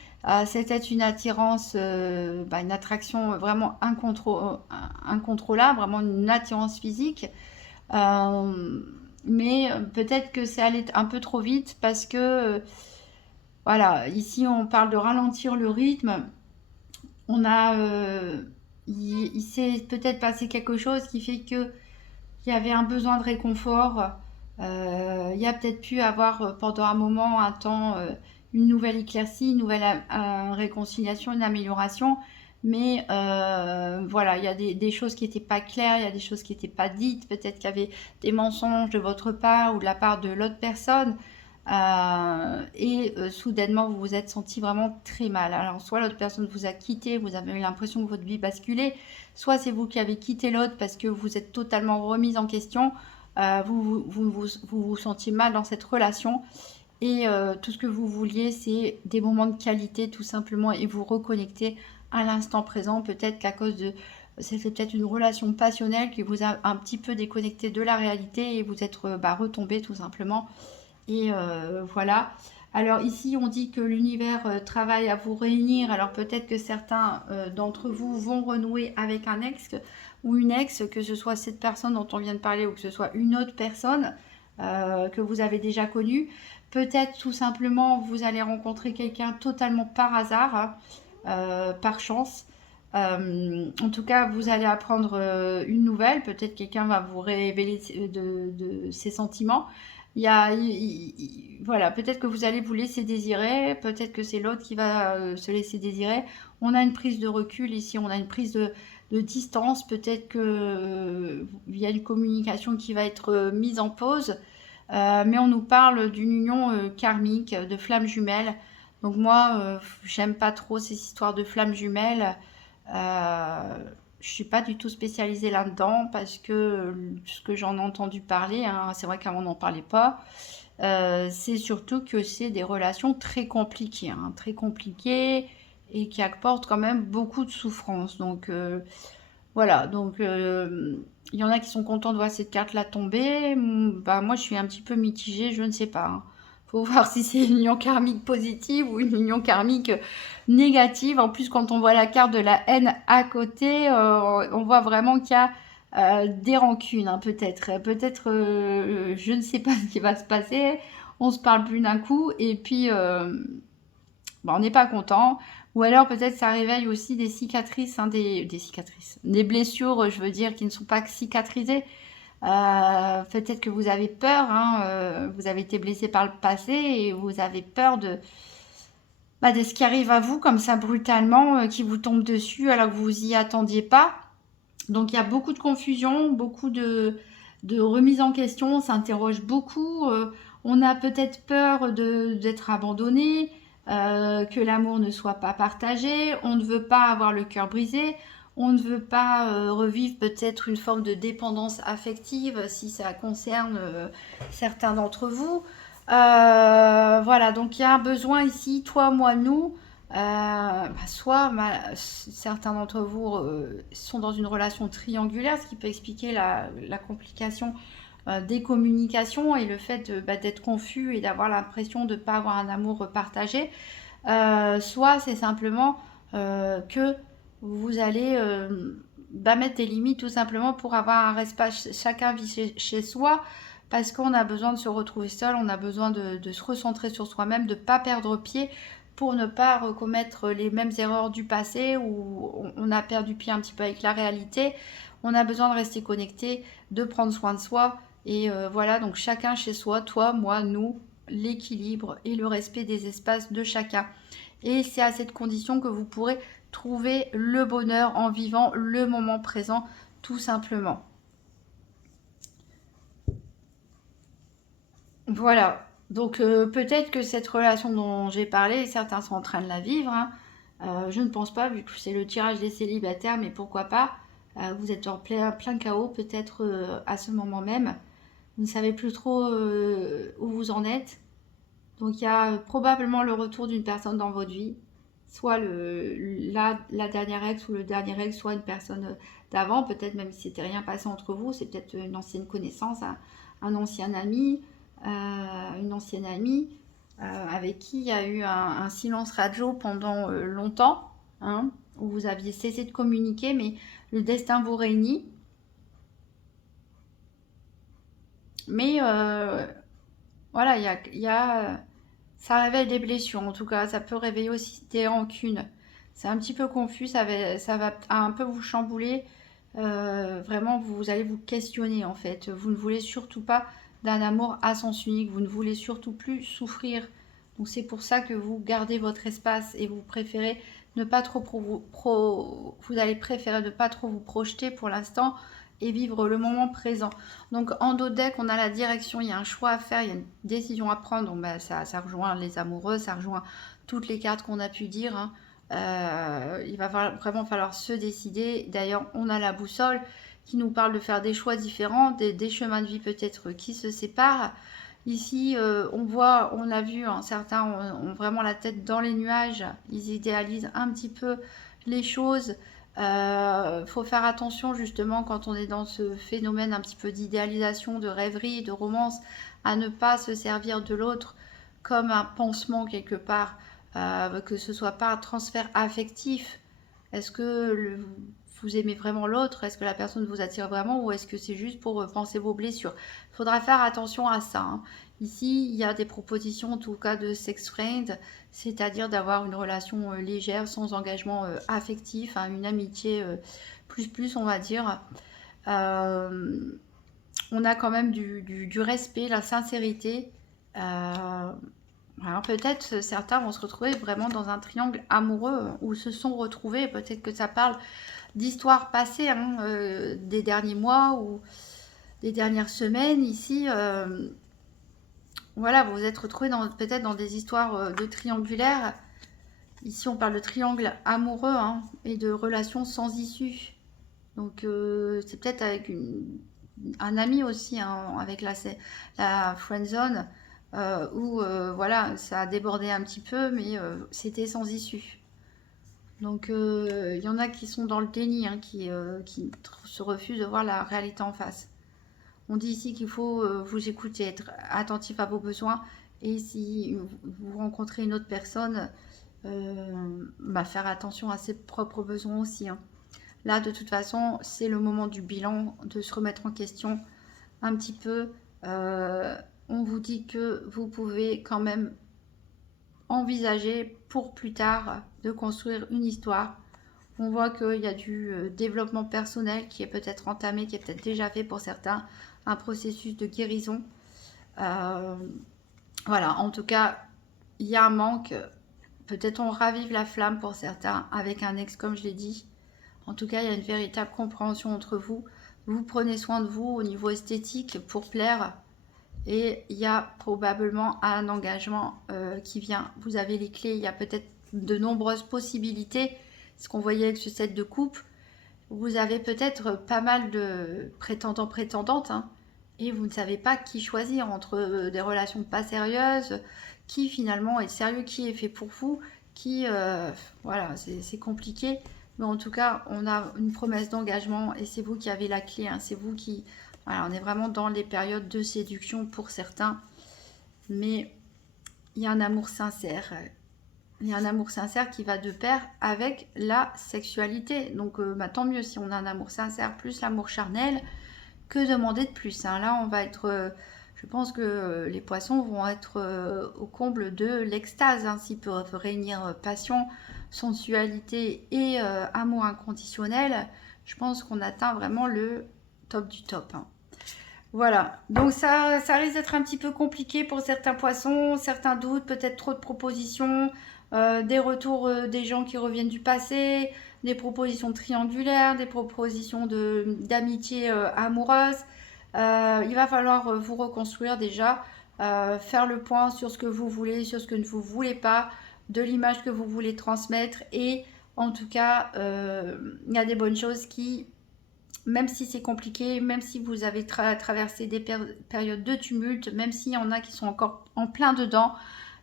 C'est peut-être une attirance, une attraction vraiment incontrôlable, vraiment une attirance physique. Mais peut-être que c'est allé un peu trop vite parce que, voilà, ici on parle de ralentir le rythme. On a, il s'est peut-être passé quelque chose qui fait que il y avait un besoin de réconfort. Il y a peut-être pu avoir pendant un moment, un temps, une nouvelle éclaircie, une nouvelle réconciliation, une amélioration. Mais voilà, il y a des choses qui n'étaient pas claires, il y a des choses qui n'étaient pas dites. Peut-être qu'il y avait des mensonges de votre part ou de la part de l'autre personne. Soudainement, vous vous êtes senti vraiment très mal. Alors, soit l'autre personne vous a quitté, vous avez eu l'impression que votre vie basculait, soit c'est vous qui avez quitté l'autre parce que vous êtes totalement remise en question, vous sentiez mal dans cette relation et tout ce que vous vouliez, c'est des moments de qualité tout simplement et vous reconnecter à l'instant présent. Peut-être qu'à cause de... C'était peut-être une relation passionnelle qui vous a un petit peu déconnecté de la réalité et vous êtes retombé tout simplement. Et voilà. Alors ici, on dit que l'univers travaille à vous réunir. Alors peut-être que certains d'entre vous vont renouer avec un ex ou une ex, que ce soit cette personne dont on vient de parler ou que ce soit une autre personne que vous avez déjà connue. Peut-être tout simplement vous allez rencontrer quelqu'un totalement par hasard, hein, par chance. En tout cas, vous allez apprendre une nouvelle. Peut-être quelqu'un va vous révéler de ses sentiments. Voilà, peut-être que vous allez vous laisser désirer, peut-être que c'est l'autre qui va se laisser désirer. On a une prise de recul ici, on a une prise de distance, peut-être qu'il y a une communication qui va être mise en pause, mais on nous parle d'une union karmique, de flammes jumelles. Donc moi, j'aime pas trop ces histoires de flammes jumelles. Je suis pas du tout spécialisée là-dedans parce que ce que j'en ai entendu parler, hein, c'est vrai qu'avant on n'en parlait pas, c'est surtout que c'est des relations très compliquées, hein, très compliquées et qui apportent quand même beaucoup de souffrance. Donc voilà, donc il y en a qui sont contents de voir cette carte-là tomber. Bah, moi, je suis un petit peu mitigée, je ne sais pas, hein. Faut voir si c'est une union karmique positive ou une union karmique négative. En plus, quand on voit la carte de la haine à côté, on voit vraiment qu'il y a des rancunes, hein, peut-être. Peut-être, je ne sais pas ce qui va se passer. On se parle plus d'un coup et puis bah, on n'est pas content. Ou alors peut-être ça réveille aussi des cicatrices, hein, des cicatrices, des blessures, je veux dire, qui ne sont pas cicatrisées. Peut-être que vous avez peur, hein, vous avez été blessé par le passé et vous avez peur de ce qui arrive à vous comme ça brutalement, qui vous tombe dessus alors que vous y attendiez pas. Donc il y a beaucoup de confusion, beaucoup de remise en question, on s'interroge beaucoup, on a peut-être peur d'être abandonné, que l'amour ne soit pas partagé, on ne veut pas avoir le cœur brisé, on ne veut pas revivre peut-être une forme de dépendance affective si ça concerne certains d'entre vous. Voilà, donc il y a un besoin ici, toi, moi, nous. Certains d'entre vous sont dans une relation triangulaire, ce qui peut expliquer la complication des communications et le fait d'être confus et d'avoir l'impression de ne pas avoir un amour partagé. Soit c'est simplement que vous allez mettre des limites tout simplement pour avoir un espace, chacun vit chez soi, parce qu'on a besoin de se retrouver seul, on a besoin de se recentrer sur soi-même, de ne pas perdre pied pour ne pas recommettre les mêmes erreurs du passé où on a perdu pied un petit peu avec la réalité. On a besoin de rester connecté, de prendre soin de soi. Et voilà, donc chacun chez soi, toi, moi, nous, l'équilibre et le respect des espaces de chacun. Et c'est à cette condition que vous pourrez trouver le bonheur en vivant le moment présent, tout simplement. Voilà. Donc peut-être que cette relation dont j'ai parlé, certains sont en train de la vivre, hein. Je ne pense pas, vu que c'est le tirage des célibataires, mais pourquoi pas. Vous êtes en plein chaos, peut-être à ce moment même. Vous ne savez plus trop où vous en êtes. Donc il y a probablement le retour d'une personne dans votre vie, soit la dernière ex ou le dernier ex, soit une personne d'avant, peut-être même si c'était rien passé entre vous, c'est peut-être une ancienne connaissance, un ancien ami, une ancienne amie. avec qui il y a eu un silence radio pendant longtemps, hein, où vous aviez cessé de communiquer, mais le destin vous réunit. Mais voilà, ça réveille des blessures, en tout cas, ça peut réveiller aussi des rancunes. C'est un petit peu confus, ça va un peu vous chambouler. Vraiment, vous allez vous questionner en fait. Vous ne voulez surtout pas d'un amour à sens unique, vous ne voulez surtout plus souffrir. Donc c'est pour ça que vous gardez votre espace et vous préférez ne pas trop vous allez préférer ne pas trop vous projeter pour l'instant et vivre le moment présent. Donc en dos deck, on a la direction, il y a un choix à faire, il y a une décision à prendre. Donc bah, ça rejoint les amoureux, ça rejoint toutes les cartes qu'on a pu dire, hein. Il va vraiment falloir se décider. D'ailleurs, on a la boussole qui nous parle de faire des choix différents, des chemins de vie peut-être qui se séparent. Ici, on a vu, hein, certains ont vraiment la tête dans les nuages, ils idéalisent un petit peu les choses. Faut faire attention justement quand on est dans ce phénomène un petit peu d'idéalisation, de rêverie, de romance, à ne pas se servir de l'autre comme un pansement quelque part, que ce soit pas un transfert affectif. Est-ce que vous aimez vraiment l'autre? Est-ce que la personne vous attire vraiment ou est-ce que c'est juste pour penser vos blessures? Il faudra faire attention à ça, hein. Ici, il y a des propositions en tout cas de sex friend, c'est-à-dire d'avoir une relation légère, sans engagement affectif, hein, une amitié plus, on va dire. Euh, on a quand même du respect, la sincérité. Alors peut-être certains vont se retrouver vraiment dans un triangle amoureux où se sont retrouvés. Peut-être que ça parle d'histoires passées, hein, des derniers mois ou des dernières semaines. Ici, voilà, vous vous êtes retrouvés peut-être dans des histoires de triangulaires. Ici, on parle de triangle amoureux, hein, et de relations sans issue. Donc, c'est peut-être avec un ami aussi, hein, avec la friend zone, où voilà, ça a débordé un petit peu, mais c'était sans issue. Donc, il y en a qui sont dans le déni, hein, qui se refusent de voir la réalité en face. On dit ici qu'il faut vous écouter, être attentif à vos besoins. Et si vous rencontrez une autre personne, bah, faire attention à ses propres besoins aussi, hein. Là, de toute façon, c'est le moment du bilan, de se remettre en question un petit peu. Euh, on vous dit que vous pouvez quand même envisager pour plus tard de construire une histoire. On voit qu'il y a du développement personnel qui est peut-être entamé, qui est peut-être déjà fait pour certains, un processus de guérison. Euh, voilà, en tout cas, il y a un manque. Peut-être on ravive la flamme pour certains avec un ex, comme je l'ai dit. En tout cas, il y a une véritable compréhension entre vous. Vous prenez soin de vous au niveau esthétique pour plaire. Et il y a probablement un engagement qui vient. Vous avez les clés, il y a peut-être de nombreuses possibilités. Ce qu'on voyait avec ce set de coupe, vous avez peut-être pas mal de prétendants, prétendantes, hein, et vous ne savez pas qui choisir entre des relations pas sérieuses, qui finalement est sérieux, qui est fait pour vous, qui, voilà, c'est compliqué. Mais en tout cas, on a une promesse d'engagement et c'est vous qui avez la clé, hein, c'est vous qui... Voilà, on est vraiment dans les périodes de séduction pour certains, mais il y a un amour sincère. Il y a un amour sincère qui va de pair avec la sexualité. Donc bah, tant mieux si on a un amour sincère plus l'amour charnel, que demander de plus, hein. Là, on va être... je pense que les poissons vont être au comble de l'extase, hein, s'ils peuvent réunir passion, sensualité et amour inconditionnel. Je pense qu'on atteint vraiment le top du top, hein. Voilà, donc ça risque d'être un petit peu compliqué pour certains poissons, certains doutes, peut-être trop de propositions, des retours des gens qui reviennent du passé, des propositions triangulaires, des propositions d'amitié amoureuse. Il va falloir vous reconstruire déjà, faire le point sur ce que vous voulez, sur ce que vous ne voulez pas, de l'image que vous voulez transmettre et en tout cas, il y a des bonnes choses qui même si c'est compliqué, même si vous avez traversé des périodes de tumulte, même s'il y en a qui sont encore en plein dedans,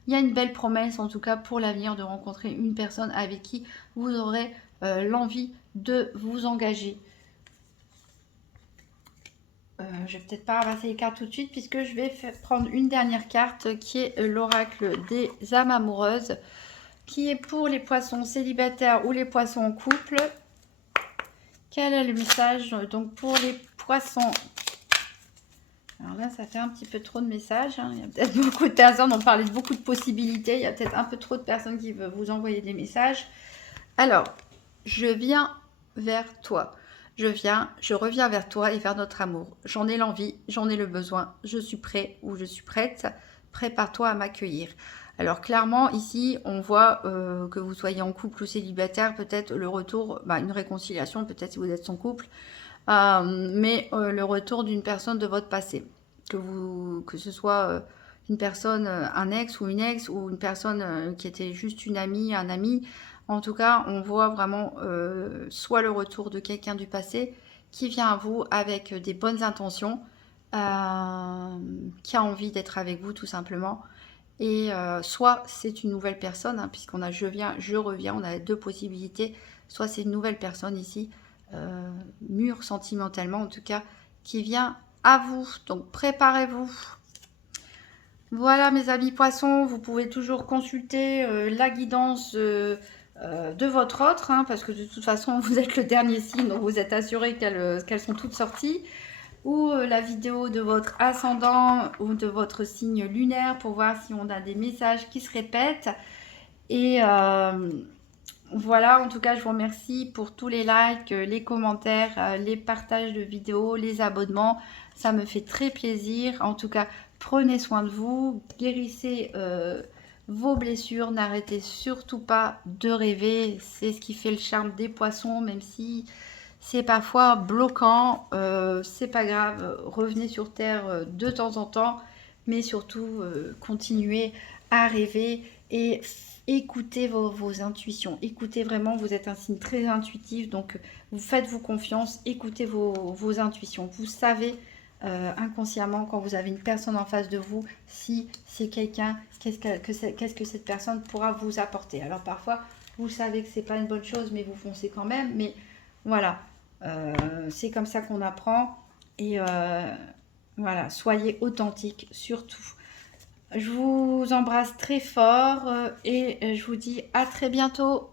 il y a une belle promesse en tout cas pour l'avenir de rencontrer une personne avec qui vous aurez l'envie de vous engager. Je vais peut-être pas ramasser les cartes tout de suite puisque je vais prendre une dernière carte qui est l'oracle des âmes amoureuses, qui est pour les poissons célibataires ou les poissons en couple. Quel est le message donc pour les poissons? Alors là, ça fait un petit peu trop de messages. Hein. Il y a peut-être beaucoup de personnes, on parlait de beaucoup de possibilités. Il y a peut-être un peu trop de personnes qui veulent vous envoyer des messages. Alors, je viens vers toi. Je reviens vers toi et vers notre amour. J'en ai l'envie, j'en ai le besoin. Je suis prêt ou je suis prête. Prépare-toi à m'accueillir. Alors clairement, ici, on voit que vous soyez en couple ou célibataire, peut-être le retour, une réconciliation, peut-être si vous êtes en couple, mais le retour d'une personne de votre passé. Que ce soit une personne, un ex ou une personne qui était juste une amie, un ami. En tout cas, on voit vraiment soit le retour de quelqu'un du passé qui vient à vous avec des bonnes intentions, qui a envie d'être avec vous tout simplement. Et soit c'est une nouvelle personne, hein, puisqu'on a je viens, je reviens, on a deux possibilités. Soit c'est une nouvelle personne ici, mûre sentimentalement en tout cas, qui vient à vous. Donc préparez-vous. Voilà mes amis poissons, vous pouvez toujours consulter la guidance de votre autre, hein, parce que de toute façon vous êtes le dernier signe, donc vous êtes assuré qu'elles sont toutes sorties, ou la vidéo de votre ascendant ou de votre signe lunaire pour voir si on a des messages qui se répètent. Et voilà, en tout cas je vous remercie pour tous les likes, les commentaires, les partages de vidéos, les abonnements, ça me fait très plaisir. En tout cas, prenez soin de vous, guérissez vos blessures, n'arrêtez surtout pas de rêver, c'est ce qui fait le charme des poissons, même si c'est parfois bloquant, c'est pas grave, revenez sur terre de temps en temps, mais surtout continuez à rêver et écoutez vos intuitions, écoutez vraiment, vous êtes un signe très intuitif, donc vous faites-vous confiance, écoutez vos intuitions, vous savez inconsciemment quand vous avez une personne en face de vous, si c'est quelqu'un, qu'est-ce que cette personne pourra vous apporter. Alors parfois, vous savez que c'est pas une bonne chose, mais vous foncez quand même, mais voilà, c'est comme ça qu'on apprend, et voilà, soyez authentique surtout. Je vous embrasse très fort et je vous dis à très bientôt.